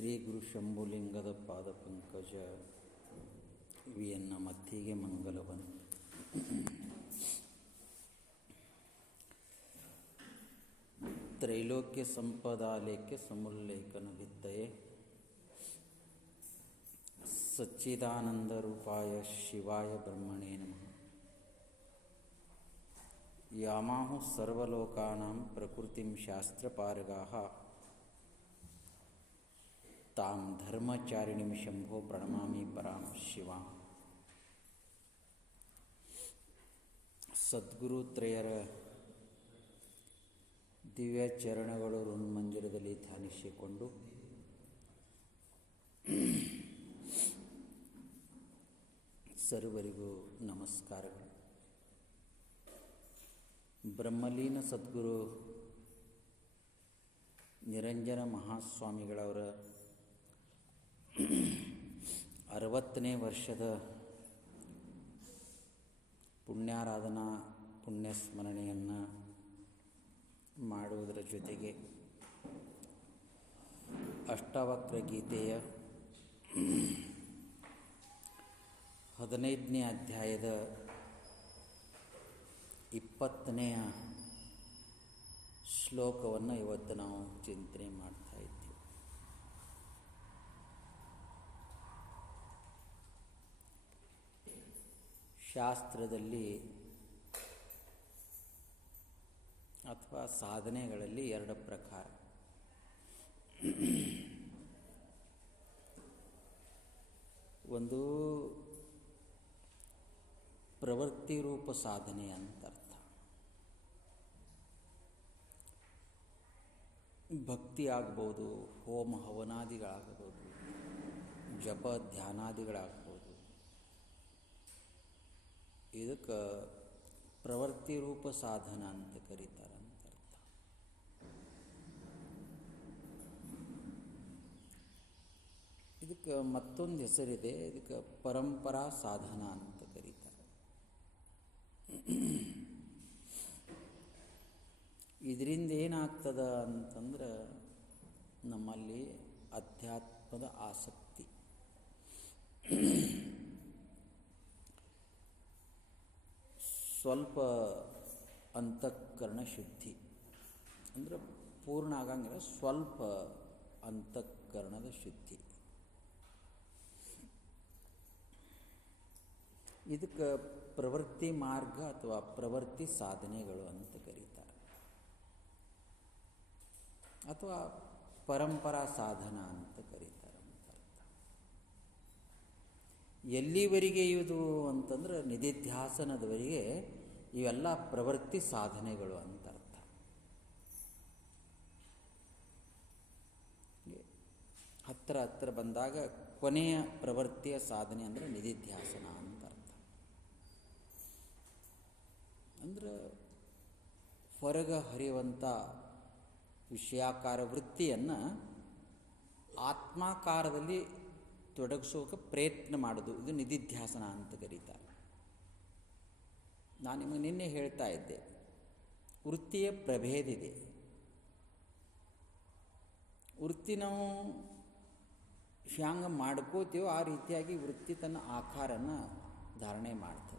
ಶ್ರೀ ಗುರು ಶಂಭುಲಿಂಗದ ಪಾದ ಪಂಕಜ ವಿಯನ್ನ ಮತ್ತಿಗೆ ಮಂಗಲವನ್ನು ತ್ರೈಲೋಕ್ಯ ಸಂಪದಾಲೇಖ್ಯ ಸಮುಲ್ಲೇಖನ ವಿತ್ತಯೇ ಸಚ್ಚಿದಾನಂದ ರೂಪಾಯ ಶಿವಾಯ ಬ್ರಹ್ಮಣೇ ನಮಃ. ಯಾಮಾಹು ಸರ್ವಲೋಕಾನಾಂ ಪ್ರಕೃತಿಂ ಶಾಸ್ತ್ರಪಾರಗಾಃ ತಾಂ ಧರ್ಮಚಾರಿಣಿಂ ಶಂಭೋ ಪ್ರಣಮಾಮಿ ಪರಾಂ ಶಿವಾಂ. ಸದ್ಗುರು ತ್ರಯರ ದಿವ್ಯ ಚರಣಗಳು ಋನ್ಮಂದಿರದಲ್ಲಿ ಧ್ಯಾನಿಸಿಕೊಂಡು ಸರ್ವರಿಗೂ ನಮಸ್ಕಾರಗಳು. ಬ್ರಹ್ಮಲೀನ ಸದ್ಗುರು ನಿರಂಜನ ಮಹಾಸ್ವಾಮಿಗಳವರ 60ನೇ ವರ್ಷದ ಪುಣ್ಯಾರಾಧನಾ ಪುಣ್ಯಸ್ಮರಣೆಯನ್ನು ಮಾಡುವುದರ ಜೊತೆಗೆ ಅಷ್ಟಾವಕ್ರ ಗೀತೆಯ 15ನೇ ಅಧ್ಯಾಯದ 20ನೇ ಶ್ಲೋಕವನ್ನು ಇವತ್ತು ನಾವು ಚಿಂತನೆ ಮಾಡ್ತಾ ಇದ್ದೀವಿ. ಶಾಸ್ತ್ರದಲ್ಲಿ ಅಥವಾ ಸಾಧನೆಗಳಲ್ಲಿ 2 ಪ್ರಕಾರ. ಒಂದು ಪ್ರವೃತ್ತಿ ರೂಪ ಸಾಧನೆ ಅಂತ ಅರ್ಥ. ಭಕ್ತಿ ಆಗ್ಬೋದು, ಹೋಮ ಹವನಾದಿಗಳಾಗಬಹುದು, ಜಪ ಧ್ಯಾನಾದಿಗಳಾಗ್ಬೋದು. ಇದಕ್ಕೆ ಪ್ರವೃತ್ತಿ ರೂಪ ಸಾಧನ ಅಂತ ಕರೀತಾರೆ ಅಂತ ಅರ್ಥ. ಇದಕ್ಕೆ ಮತ್ತೊಂದು ಹೆಸರಿದೆ, ಇದಕ್ಕೆ ಪರಂಪರಾ ಸಾಧನ ಅಂತ ಕರೀತಾರೆ. ಇದರಿಂದ ಏನಾಗ್ತದ ಅಂತಂದ್ರೆ ನಮ್ಮಲ್ಲಿ ಅಧ್ಯಾತ್ಮದ ಆಸಕ್ತಿ, ಸ್ವಲ್ಪ ಅಂತಃಕರಣ ಶುದ್ಧಿ, ಅಂದರೆ ಪೂರ್ಣ ಆಗಂಗಿಲ್ಲ, ಸ್ವಲ್ಪ ಅಂತಃಕರಣದ ಶುದ್ಧಿ. ಇದಕ್ಕೆ ಪ್ರವೃತ್ತಿ ಮಾರ್ಗ ಅಥವಾ ಪ್ರವೃತ್ತಿ ಸಾಧನೆಗಳು ಅಂತ ಕರೀತಾರೆ, ಅಥವಾ ಪರಂಪರಾ ಸಾಧನ ಅಂತ ಕರೀತಾರೆ ಅಂತ ಅರ್ಥ. ಎಲ್ಲಿವರೆಗೆ ಇದು ಅಂತಂದ್ರೆ ನಿಧಿಧ್ಯಾಸನದವರೆಗೆ ಇವೆಲ್ಲ ಪ್ರವೃತ್ತಿ ಸಾಧನೆಗಳು ಅಂತ ಅರ್ಥ. ಹತ್ತಿರ ಬಂದಾಗ ಕೊನೆಯ ಪ್ರವೃತ್ತಿಯ ಸಾಧನೆ ಅಂದರೆ ನಿಧಿಧ್ಯಾಸನ ಅಂತ ಅರ್ಥ. ಅಂದ್ರೆ ಹೊರಗೆ ಹರಿಯುವಂಥ ವಿಷಯಾಕಾರ ವೃತ್ತಿಯನ್ನು ಆತ್ಮಾಕಾರದಲ್ಲಿ ತೊಡಗಿಸೋಕೆ ಪ್ರಯತ್ನ ಮಾಡೋದು, ಇದು ನಿಧಿಧ್ಯಾಸನ ಅಂತ ಕರೀತಾರೆ. ನಾನು ನಿಮಗೆ ನಿನ್ನೆ ಹೇಳ್ತಾ ಇದ್ದೆ, ವೃತ್ತಿಯ ಪ್ರಭೇದ ಇದೆ. ವೃತ್ತಿ ನಾವು ಹ್ಯಾಂಗ ಮಾಡ್ಕೋತೀವೋ ಆ ರೀತಿಯಾಗಿ ವೃತ್ತಿ ತನ್ನ ಆಕಾರನ ಧಾರಣೆ ಮಾಡ್ತದೆ.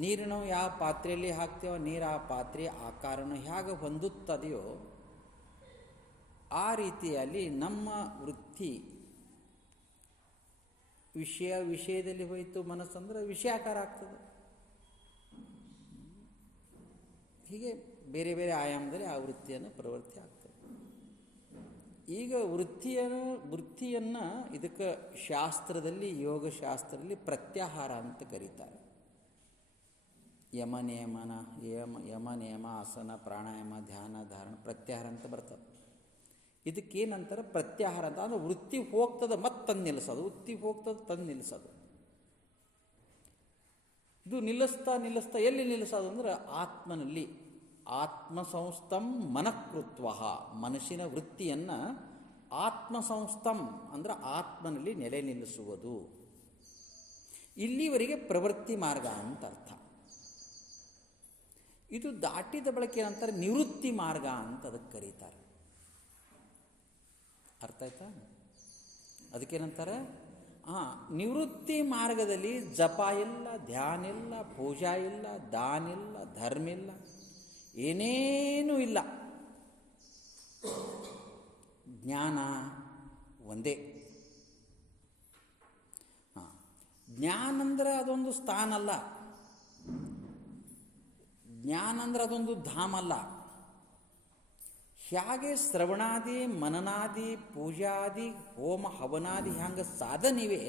ನೀರು ನಾವು ಯಾವ ಪಾತ್ರೆಯಲ್ಲಿ ಹಾಕ್ತೇವೋ, ನೀರು ಆ ಪಾತ್ರೆಯ ಆಕಾರನ ಹೇಗೆ ಹೊಂದುತ್ತದೆಯೋ ಆ ರೀತಿಯಲ್ಲಿ ನಮ್ಮ ವೃತ್ತಿ ವಿಷಯದಲ್ಲಿ ಹೋಯಿತು ಮನಸ್ಸಂದ್ರೆ ವಿಷಯಾಕಾರ ಆಗ್ತದೆ. ಹೀಗೆ ಬೇರೆ ಬೇರೆ ಆಯಾಮದಲ್ಲಿ ಆ ವೃತ್ತಿಯನ್ನು ಪ್ರವೃತ್ತಿ ಆಗ್ತದೆ. ಈಗ ವೃತ್ತಿಯನ್ನು ಇದಕ್ಕೆ ಶಾಸ್ತ್ರದಲ್ಲಿ, ಯೋಗಶಾಸ್ತ್ರದಲ್ಲಿ ಪ್ರತ್ಯಾಹಾರ ಅಂತ ಕರೀತಾರೆ. ಯಮ ನಿಯಮ ಆಸನ ಪ್ರಾಣಾಯಾಮ ಧ್ಯಾನ ಧಾರಣ ಪ್ರತ್ಯಾಹಾರ ಅಂತ ಬರ್ತದೆ. ಇದಕ್ಕೇನಂತಾರೆ ಪ್ರತ್ಯಾಹಾರ ಅಂತ. ಅಂದರೆ ವೃತ್ತಿ ಹೋಗ್ತದೆ ಮತ್ತೆ ತಂದು ನಿಲ್ಲಿಸೋದು, ವೃತ್ತಿ ಹೋಗ್ತದೆ ತಂದು ನಿಲ್ಲಿಸೋದು. ಇದು ನಿಲ್ಲಿಸ್ತಾ ಎಲ್ಲಿ ನಿಲ್ಲಿಸೋದು ಅಂದ್ರೆ ಆತ್ಮನಲ್ಲಿ. ಆತ್ಮಸಂಸ್ಥಂ ಮನಃಕೃತ್ವ, ಮನಸ್ಸಿನ ವೃತ್ತಿಯನ್ನು ಆತ್ಮಸಂಸ್ಥಂ ಅಂದರೆ ಆತ್ಮನಲ್ಲಿ ನೆಲೆ ನಿಲ್ಲಿಸುವುದು. ಇಲ್ಲಿವರೆಗೆ ಪ್ರವೃತ್ತಿ ಮಾರ್ಗ ಅಂತ ಅರ್ಥ. ಇದು ದಾಟಿದ ಬಳಕೆ ಏನಂತಾರೆ ನಿವೃತ್ತಿ ಮಾರ್ಗ ಅಂತ ಅದಕ್ಕೆ ಕರೀತಾರೆ. ಅರ್ಥ ಆಯ್ತಾ? ಅದಕ್ಕೇನಂತಾರೆ, ನಿವೃತ್ತಿ ಮಾರ್ಗದಲ್ಲಿ ಜಪ ಇಲ್ಲ, ಧ್ಯಾನ ಇಲ್ಲ, ಪೂಜಾ ಇಲ್ಲ, ದಾನ ಇಲ್ಲ, ಧರ್ಮ ಇಲ್ಲ, ಏನೇನೂ ಇಲ್ಲ. ಜ್ಞಾನ ಒಂದೇ. ಜ್ಞಾನ ಅಂದ್ರೆ ಅದೊಂದು ಸ್ಥಾನ ಅಲ್ಲ, ಜ್ಞಾನ ಅಂದ್ರೆ ಅದೊಂದು ಧಾಮ ಅಲ್ಲ. ಹೇಗೆ ಶ್ರವಣಾದಿ, ಮನನಾದಿ, ಪೂಜಾದಿ, ಹೋಮ ಹವನಾದಿ ಹ್ಯಾಂಗೆ ಸಾಧನಿವೆ,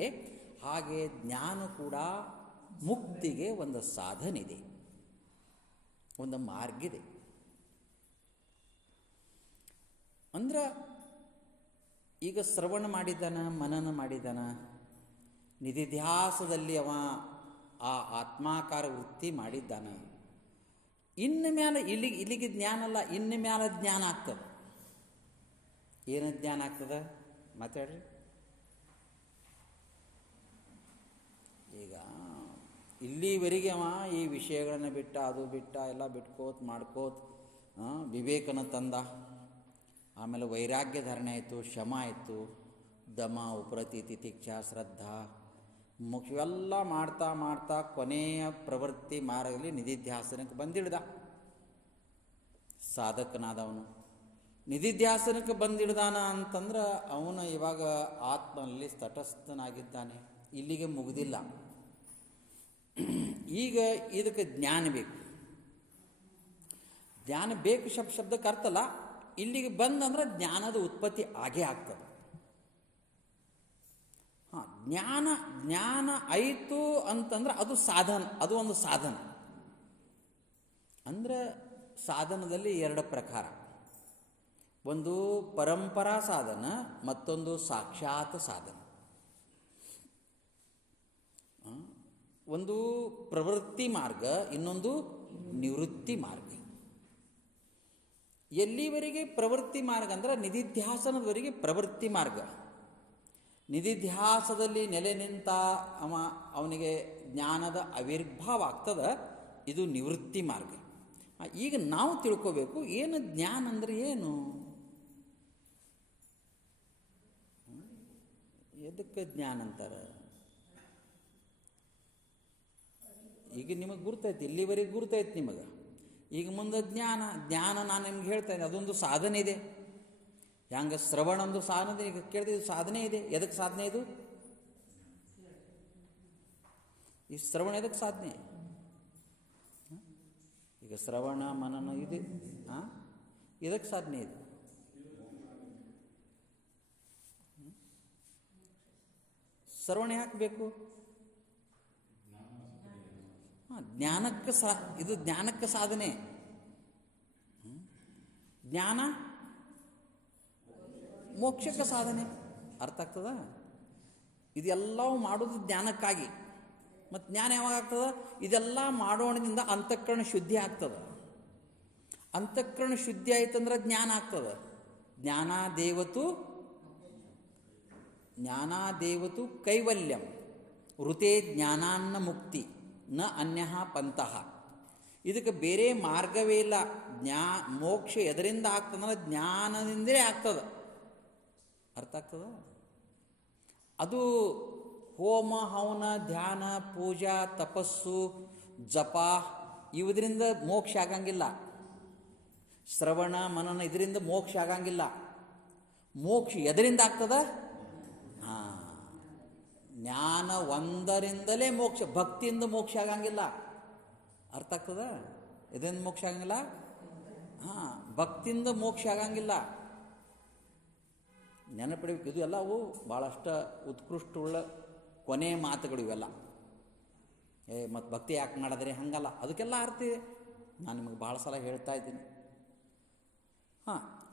ಹಾಗೆ ಜ್ಞಾನ ಕೂಡ ಮುಕ್ತಿಗೆ ಒಂದು ಸಾಧನಿದೆ, ಒಂದು ಮಾರ್ಗಿದೆ. ಅಂದ್ರೆ ಈಗ ಶ್ರವಣ ಮಾಡಿದ್ದಾನ, ಮನನ ಮಾಡಿದ್ದಾನ, ನಿಧಿಧ್ಯಾಸದಲ್ಲಿ ಅವ ಆ ಆತ್ಮಾಕಾರ ವೃತ್ತಿ ಮಾಡಿದ್ದಾನ. ಇನ್ನು ಮ್ಯಾಲೆ ಇಲ್ಲಿಗೆ ಜ್ಞಾನ ಅಲ್ಲ, ಇನ್ನು ಮ್ಯಾಲೆ ಜ್ಞಾನ ಆಗ್ತದೆ. ಏನು ಜ್ಞಾನ ಆಗ್ತದೆ ಮಾತಾಡ್ರಿ. ಈಗ ಇಲ್ಲಿವರೆಗೆ ಅವ ಈ ವಿಷಯಗಳನ್ನು ಬಿಟ್ಟ, ಅದು ಬಿಟ್ಟ, ಎಲ್ಲ ಬಿಟ್ಕೋತ ಮಾಡ್ಕೋತ ವಿವೇಕನ ತಂದ. ಆಮೇಲೆ ವೈರಾಗ್ಯ ಧಾರಣೆ ಆಯಿತು, ಶಮ ಆಯಿತು, ದಮ, ಉಪರತಿ, ತಿತಿಕ್ಷಾ, ಶ್ರದ್ಧಾ, ಮೋಕ್ಷ ಇವೆಲ್ಲ ಮಾಡ್ತಾ ಮಾಡ್ತಾ ಕೊನೆಯ ಪ್ರವೃತ್ತಿ ಮಾರ್ಗದಲ್ಲಿ ನಿಧಿಧ್ಯಾಸನಕ್ಕೆ ಬಂದಿಡ್ದ. ಸಾಧಕನಾದವನು ನಿಧಿಧ್ಯಾಸನಕ್ಕೆ ಬಂದಿಡ್ದಾನ ಅಂತಂದ್ರೆ ಅವನು ಇವಾಗ ಆತ್ಮನಲ್ಲಿ ತಟಸ್ಥನಾಗಿದ್ದಾನೆ. ಇಲ್ಲಿಗೆ ಮುಗಿದಿಲ್ಲ. ಈಗ ಇದಕ್ಕೆ ಜ್ಞಾನ ಬೇಕು. ಜ್ಞಾನ ಬೇಕು ಶಬ್ದಕ್ಕೆ ಅರ್ಥಲ್ಲ. ಇಲ್ಲಿಗೆ ಬಂದಂದ್ರೆ ಜ್ಞಾನದ ಉತ್ಪತ್ತಿ ಆಗೇ ಆಗ್ತದೆ. ಜ್ಞಾನ ಆಯಿತು ಅಂತಂದ್ರೆ ಅದು ಸಾಧನ, ಅದು ಒಂದು ಸಾಧನ. ಅಂದ್ರೆ ಸಾಧನದಲ್ಲಿ ಎರಡು ಪ್ರಕಾರ, ಒಂದು ಪರಂಪರಾ ಸಾಧನ, ಮತ್ತೊಂದು ಸಾಕ್ಷಾತ್ ಸಾಧನ. ಒಂದು ಪ್ರವೃತ್ತಿ ಮಾರ್ಗ, ಇನ್ನೊಂದು ನಿವೃತ್ತಿ ಮಾರ್ಗ. ಎಲ್ಲಿವರೆಗೆ ಪ್ರವೃತ್ತಿ ಮಾರ್ಗ ಅಂದ್ರೆ ನಿಧಿಧ್ಯಾಸನದವರೆಗೆ ಪ್ರವೃತ್ತಿ ಮಾರ್ಗ. ನಿಧಿಧ್ಯಾಸದಲ್ಲಿ ನೆಲೆ ನಿಂತ ಅವನಿಗೆ ಜ್ಞಾನದ ಆವಿರ್ಭಾವ ಆಗ್ತದೆ, ಇದು ನಿವೃತ್ತಿ ಮಾರ್ಗ. ಈಗ ನಾವು ತಿಳ್ಕೋಬೇಕು, ಏನು ಜ್ಞಾನ ಅಂದರೆ ಏನು, ಎದಕ್ಕೆ ಜ್ಞಾನ ಅಂತಾರೆ. ಈಗ ನಿಮಗೆ ಗುರ್ತೈತಿ, ಇಲ್ಲಿವರೆಗೆ ಗುರ್ತೈತಿ ನಿಮಗೆ. ಈಗ ಮುಂದೆ ಜ್ಞಾನ ನಾನು ನಿಮ್ಗೆ ಹೇಳ್ತಾ ಇದ್ದೆ, ಅದೊಂದು ಸಾಧನೆ ಇದೆ. ಹ್ಯಾಂಗೆ ಶ್ರವಣ ಒಂದು ಸಾಧನೆ, ಈಗ ಕೇಳ್ತಿದ್ದು ಸಾಧನೆ ಇದೆ. ಎದಕ್ಕೆ ಸಾಧನೆ ಇದು? ಈ ಶ್ರವಣ ಎದಕ್ಕೆ ಸಾಧನೆ? ಈಗ ಶ್ರವಣ ಮನನ ಇದೆ, ಇದಕ್ಕೆ ಸಾಧನೆ ಇದೆ. ಶ್ರವಣ ಯಾಕೆ ಬೇಕು? ಜ್ಞಾನಕ್ಕೆ ಇದು ಜ್ಞಾನಕ್ಕೆ ಸಾಧನೆ. ಜ್ಞಾನ ಮೋಕ್ಷಕ್ಕೆ ಸಾಧನೆ. ಅರ್ಥ ಆಗ್ತದ? ಇದೆಲ್ಲವೂ ಮಾಡೋದು ಜ್ಞಾನಕ್ಕಾಗಿ. ಮತ್ತು ಜ್ಞಾನ ಯಾವಾಗ ಆಗ್ತದೆ? ಇದೆಲ್ಲ ಮಾಡೋಣದಿಂದ ಅಂತಃಕರಣ ಶುದ್ಧಿ ಆಗ್ತದೆ. ಅಂತಃಕರಣ ಶುದ್ಧಿ ಆಯ್ತಂದ್ರೆ ಜ್ಞಾನ ಆಗ್ತದೆ. ಜ್ಞಾನಾದೇವತು ಕೈವಲ್ಯಂ ಋತೆ ಜ್ಞಾನಾನ್ನ ಮುಕ್ತಿ ನ ಅನ್ಯ ಪಂಥಃ. ಇದಕ್ಕೆ ಬೇರೆ ಮಾರ್ಗವೇ ಇಲ್ಲ. ಮೋಕ್ಷ ಎದರಿಂದ ಆಗ್ತದಂದ್ರೆ ಜ್ಞಾನದಿಂದಲೇ ಆಗ್ತದೆ. ಅರ್ಥ ಆಗ್ತದ? ಅದು ಹೋಮ ಹವನ ಧ್ಯಾನ ಪೂಜಾ ತಪಸ್ಸು ಜಪ ಇವರಿಂದ ಮೋಕ್ಷ ಆಗಂಗಿಲ್ಲ. ಶ್ರವಣ ಮನನ ಇದರಿಂದ ಮೋಕ್ಷ ಆಗಂಗಿಲ್ಲ. ಮೋಕ್ಷ ಎದರಿಂದ ಆಗ್ತದ? ಜ್ಞಾನ ಒಂದರಿಂದಲೇ ಮೋಕ್ಷ. ಭಕ್ತಿಯಿಂದ ಮೋಕ್ಷ ಆಗಂಗಿಲ್ಲ. ಅರ್ಥ ಆಗ್ತದ? ಇದರಿಂದ ಮೋಕ್ಷ ಆಗಂಗಿಲ್ಲ. ಭಕ್ತಿಯಿಂದ ಮೋಕ್ಷ ಆಗಂಗಿಲ್ಲ. ನೆನಪಿಡಬೇಕು. ಇದು ಎಲ್ಲ ಅವು ಭಾಳಷ್ಟು ಉತ್ಕೃಷ್ಟವುಳ್ಳ ಕೊನೆಯ ಮಾತುಗಳು ಇವೆಲ್ಲ. ಮತ್ತು ಭಕ್ತಿ ಯಾಕೆ ಮಾಡಿದ್ರೆ ಹಂಗಲ್ಲ, ಅದಕ್ಕೆಲ್ಲ ಅರ್ಥ ಇದೆ. ನಾನು ನಿಮಗೆ ಭಾಳ ಸಲ ಹೇಳ್ತಾ ಇದ್ದೀನಿ.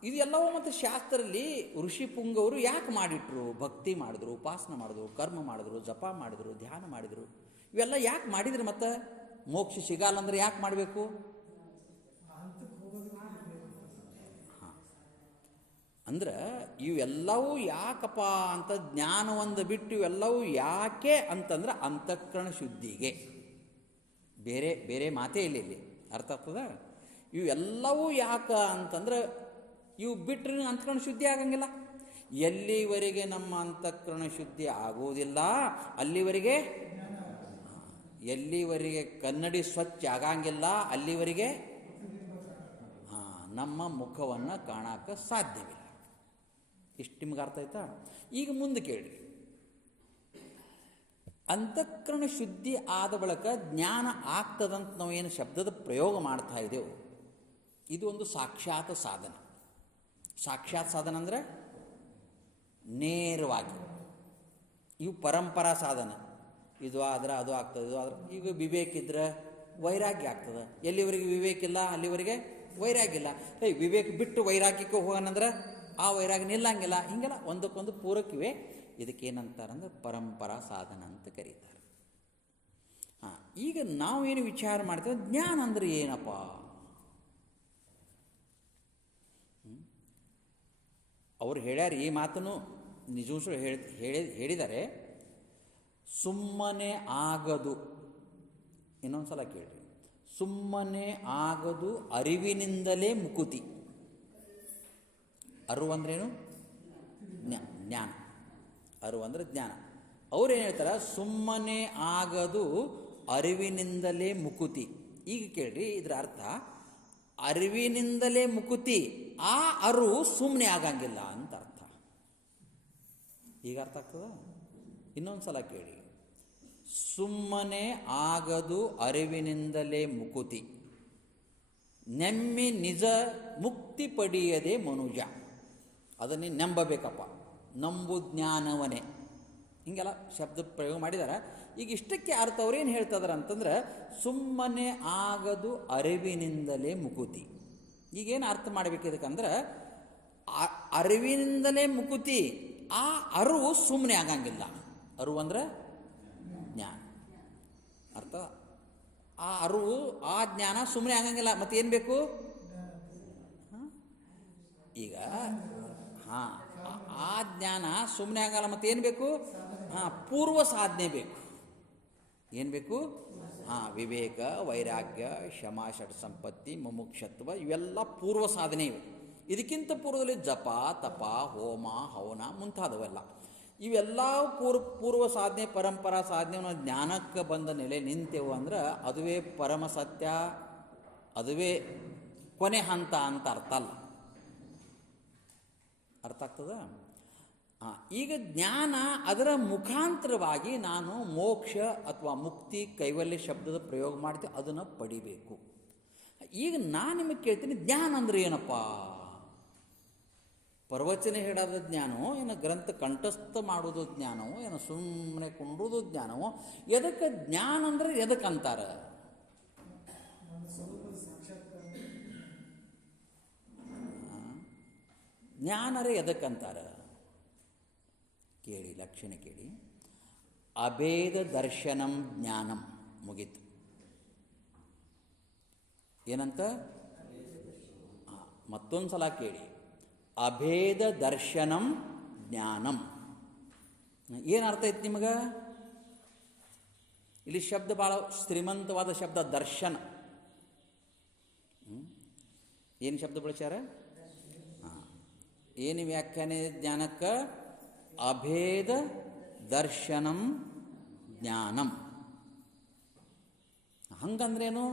ಇದೆಲ್ಲವೂ ಮತ್ತು ಶಾಸ್ತ್ರದಲ್ಲಿ ಋಷಿ ಪುಂಗವರು ಯಾಕೆ ಮಾಡಿಟ್ರು? ಭಕ್ತಿ ಮಾಡಿದ್ರು, ಉಪಾಸನ ಮಾಡಿದ್ರು, ಕರ್ಮ ಮಾಡಿದ್ರು, ಜಪ ಮಾಡಿದ್ರು, ಧ್ಯಾನ ಮಾಡಿದರು. ಇವೆಲ್ಲ ಯಾಕೆ ಮಾಡಿದ್ರು? ಮತ್ತು ಮೋಕ್ಷ ಸಿಗಲ್ಲ ಅಂದ್ರೆ ಯಾಕೆ ಮಾಡಬೇಕು? ಅಂದ್ರೆ ಇವೆಲ್ಲವೂ ಯಾಕಪ್ಪ ಅಂತ ಜ್ಞಾನ ಒಂದು ಬಿಟ್ಟು ಇವೆಲ್ಲವೂ ಯಾಕೆ ಅಂತಂದ್ರೆ ಅಂತಃಕರಣ ಶುದ್ಧಿಗೆ. ಬೇರೆ ಬೇರೆ ಮಾತೇ ಇಲ್ಲಿ ಅರ್ಥ ಆಗ್ತದ? ಇವೆಲ್ಲವೂ ಯಾಕೆ ಅಂತಂದ್ರೆ ಇವು ಬಿಟ್ಟರೆ ಅಂತಃಕರಣ ಶುದ್ಧಿ ಆಗಂಗಿಲ್ಲ. ಎಲ್ಲಿವರೆಗೆ ನಮ್ಮ ಅಂತಃಕರಣ ಶುದ್ಧಿ ಆಗುವುದಿಲ್ಲ ಅಲ್ಲಿವರೆಗೆ, ಎಲ್ಲಿವರೆಗೆ ಕನ್ನಡಿ ಸ್ವಚ್ಛ ಆಗಂಗಿಲ್ಲ ಅಲ್ಲಿವರೆಗೆ ನಮ್ಮ ಮುಖವನ್ನು ಕಾಣಕ್ಕೆ ಸಾಧ್ಯವಿಲ್ಲ. ಇಷ್ಟು ನಿಮ್ಗೆ ಅರ್ಥ ಆಯ್ತಾ? ಈಗ ಮುಂದೆ ಕೇಳಿ. ಅಂತಃಕರಣ ಶುದ್ಧಿ ಆದ ಬಳಿಕ ಜ್ಞಾನ ಆಗ್ತದಂತ ನಾವೇನು ಶಬ್ದದ ಪ್ರಯೋಗ ಮಾಡ್ತಾ ಇದ್ದೇವೆ, ಇದು ಒಂದು ಸಾಕ್ಷಾತ್ ಸಾಧನ. ಸಾಕ್ಷಾತ್ ಸಾಧನ ಅಂದರೆ ನೇರವಾಗಿ. ಇವು ಪರಂಪರಾ ಸಾಧನ. ಇದು ಆದ್ರೆ ಅದು ಆಗ್ತದೆ, ಇದು ಆದ್ರೆ. ಈಗ ವಿವೇಕ ಇದ್ರೆ ವೈರಾಗ್ಯ ಆಗ್ತದೆ. ಎಲ್ಲಿವರೆಗೆ ವಿವೇಕ ಇಲ್ಲ ಅಲ್ಲಿವರೆಗೆ ವೈರಾಗ್ಯ ಇಲ್ಲ. ವಿವೇಕ ಬಿಟ್ಟು ವೈರಾಗ್ಯಕ್ಕೆ ಹೋಗೋಣಂದ್ರೆ ಆ ವೈರಾಗ್ಯ ನಿಲ್ಲಂಗಿಲ್ಲ. ಹಿಂಗೆಲ್ಲ ಒಂದಕ್ಕೊಂದು ಪೂರಕಿವೆ. ಇದಕ್ಕೇನಂತಾರಂದ್ರೆ ಪರಂಪರಾ ಸಾಧನ ಅಂತ ಕರೀತಾರೆ. ಈಗ ನಾವೇನು ವಿಚಾರ ಮಾಡ್ತೇವೆ, ಜ್ಞಾನ ಅಂದರೆ ಏನಪ್ಪ? ಅವ್ರು ಹೇಳ್ಯಾರ, ಈ ಮಾತನ್ನು ನಿಜವೂ ಹೇಳಿದ್ದಾರೆ. ಸುಮ್ಮನೆ ಆಗದು, ಇನ್ನೊಂದು ಸಲ ಕೇಳ್ರಿ, ಸುಮ್ಮನೆ ಆಗದು ಅರಿವಿನಿಂದಲೇ ಮುಕುತಿ. ಅರಿವು ಅಂದ್ರೇನು? ಜ್ಞಾನ. ಅರಿವು ಅಂದರೆ ಜ್ಞಾನ. ಅವ್ರೇನು ಹೇಳ್ತಾರೆ, ಸುಮ್ಮನೆ ಆಗದು ಅರಿವಿನಿಂದಲೇ ಮುಕುತಿ. ಈಗ ಕೇಳ್ರಿ, ಇದರ ಅರ್ಥ ಅರಿವಿನಿಂದಲೇ ಮುಕುತಿ, ಆ ಅರಿವು ಸುಮ್ಮನೆ ಆಗಂಗಿಲ್ಲ ಅಂತ ಅರ್ಥ. ಈಗ ಅರ್ಥ ಆಗ್ತದ? ಇನ್ನೊಂದು ಸಲ ಕೇಳಿ. ಸುಮ್ಮನೆ ಆಗದು ಅರಿವಿನಿಂದಲೇ ಮುಕುತಿ, ನೆಮ್ಮಿ ನಿಜ ಮುಕ್ತಿ ಪಡೆಯದೆ ಮನುಜ. ಅದನ್ನೇ ನಂಬಬೇಕಪ್ಪ, ನಂಬು ಜ್ಞಾನವನೇ. ಹಿಂಗೆಲ್ಲ ಶಬ್ದ ಪ್ರಯೋಗ ಮಾಡಿದಾರೆ. ಈಗ ಇಷ್ಟಕ್ಕೆ ಅರ್ಥ ಅವ್ರೇನು ಹೇಳ್ತಿದಾರೆ ಅಂತಂದ್ರೆ, ಸುಮ್ಮನೆ ಆಗದು ಅರಿವಿನಿಂದಲೇ ಮುಕುತಿ. ಈಗೇನು ಅರ್ಥ ಮಾಡಬೇಕು ಇದಕ್ಕಂದ್ರೆ, ಅರಿವಿನಿಂದಲೇ ಮುಕುತಿ, ಆ ಅರಿವು ಸುಮ್ಮನೆ ಆಗಂಗಿಲ್ಲ. ಅರಿವು ಅಂದ್ರೆ ಜ್ಞಾನ. ಅರ್ಥ? ಆ ಅರಿವು, ಆ ಜ್ಞಾನ ಸುಮ್ಮನೆ ಆಗಂಗಿಲ್ಲ. ಮತ್ತೆ ಏನು ಬೇಕು? ಈಗ ಆ ಜ್ಞಾನ ಸುಮ್ಮನೆ ಆಗಲ್ಲ. ಮತ್ತೆ ಏನು ಬೇಕು? ಪೂರ್ವ ಸಾಧನೆ ಬೇಕು. ಏನು ಬೇಕು? ವಿವೇಕ, ವೈರಾಗ್ಯ, ಶಮ, ಷಟ್ ಸಂಪತ್ತಿ, ಮುಮುಕ್ಷತ್ವ, ಇವೆಲ್ಲ ಪೂರ್ವ ಸಾಧನೆ ಇವೆ. ಇದಕ್ಕಿಂತ ಪೂರ್ವದಲ್ಲಿ ಜಪ, ತಪ, ಹೋಮ, ಹವನ ಮುಂತಾದವೆಲ್ಲ. ಇವೆಲ್ಲ ಪೂರ್ವ ಸಾಧನೆ, ಪರಂಪರಾ ಸಾಧನೆ. ಜ್ಞಾನಕ್ಕೆ ಬಂದ ನೆಲೆ ನಿಂತೆವು ಅಂದ್ರೆ ಅದುವೇ ಪರಮ ಸತ್ಯ, ಅದುವೇ ಕೊನೆ ಹಂತ ಅಂತ ಅರ್ಥ ಅಲ್ಲ. ಅರ್ಥ ಆಗ್ತದ? ಈಗ ಜ್ಞಾನ, ಅದರ ಮುಖಾಂತರವಾಗಿ ನಾನು ಮೋಕ್ಷ ಅಥವಾ ಮುಕ್ತಿ, ಕೈವಲ್ಯ ಶಬ್ದದ ಪ್ರಯೋಗ ಮಾಡ್ತೀವಿ, ಅದನ್ನು ಪಡಿಬೇಕು. ಈಗ ನಾನು ನಿಮಗೆ ಕೇಳ್ತೀನಿ, ಜ್ಞಾನ ಅಂದರೆ ಏನಪ್ಪ? ಪ್ರವಚನ ಹೇಳೋದು ಜ್ಞಾನವೋ, ಏನು ಗ್ರಂಥ ಕಂಠಸ್ಥ ಮಾಡೋದು ಜ್ಞಾನವೋ, ಏನು ಸುಮ್ಮನೆ ಕುಂಡ್ರೋದು ಜ್ಞಾನವೋ? ಎದಕ್ಕೆ ಜ್ಞಾನ ಅಂದರೆ ಎದಕ್ಕಂತಾರೆ? ಜ್ಞಾನರೇ ಎದಕ್ಕಂತಾರೆ ಕೇಳಿ, ಲಕ್ಷಣ ಕೇಳಿ. ಅಭೇದ ದರ್ಶನಂ ಜ್ಞಾನಂ. ಮುಗೀತು. ಏನಂತ? ಮತ್ತೊಂದು ಸಲ ಕೇಳಿ. ಅಭೇದ ದರ್ಶನಂ ಜ್ಞಾನಂ. ಏನು ಅರ್ಥ ಐತಿ ನಿಮಗೆ? ಇಲ್ಲಿ ಶಬ್ದ ಭಾಳ ಶ್ರೀಮಂತವಾದ ಶಬ್ದ, ದರ್ಶನ. ಏನು ಶಬ್ದ ಬಳಸ್ಯಾರ? ಏನು ವ್ಯಾಖ್ಯಾನ ಜ್ಞಾನಕ್ಕೆ? ಅಭೇದ ದರ್ಶನಂ ಜ್ಞಾನಂ. ಹಂಗಂದ್ರೇನು?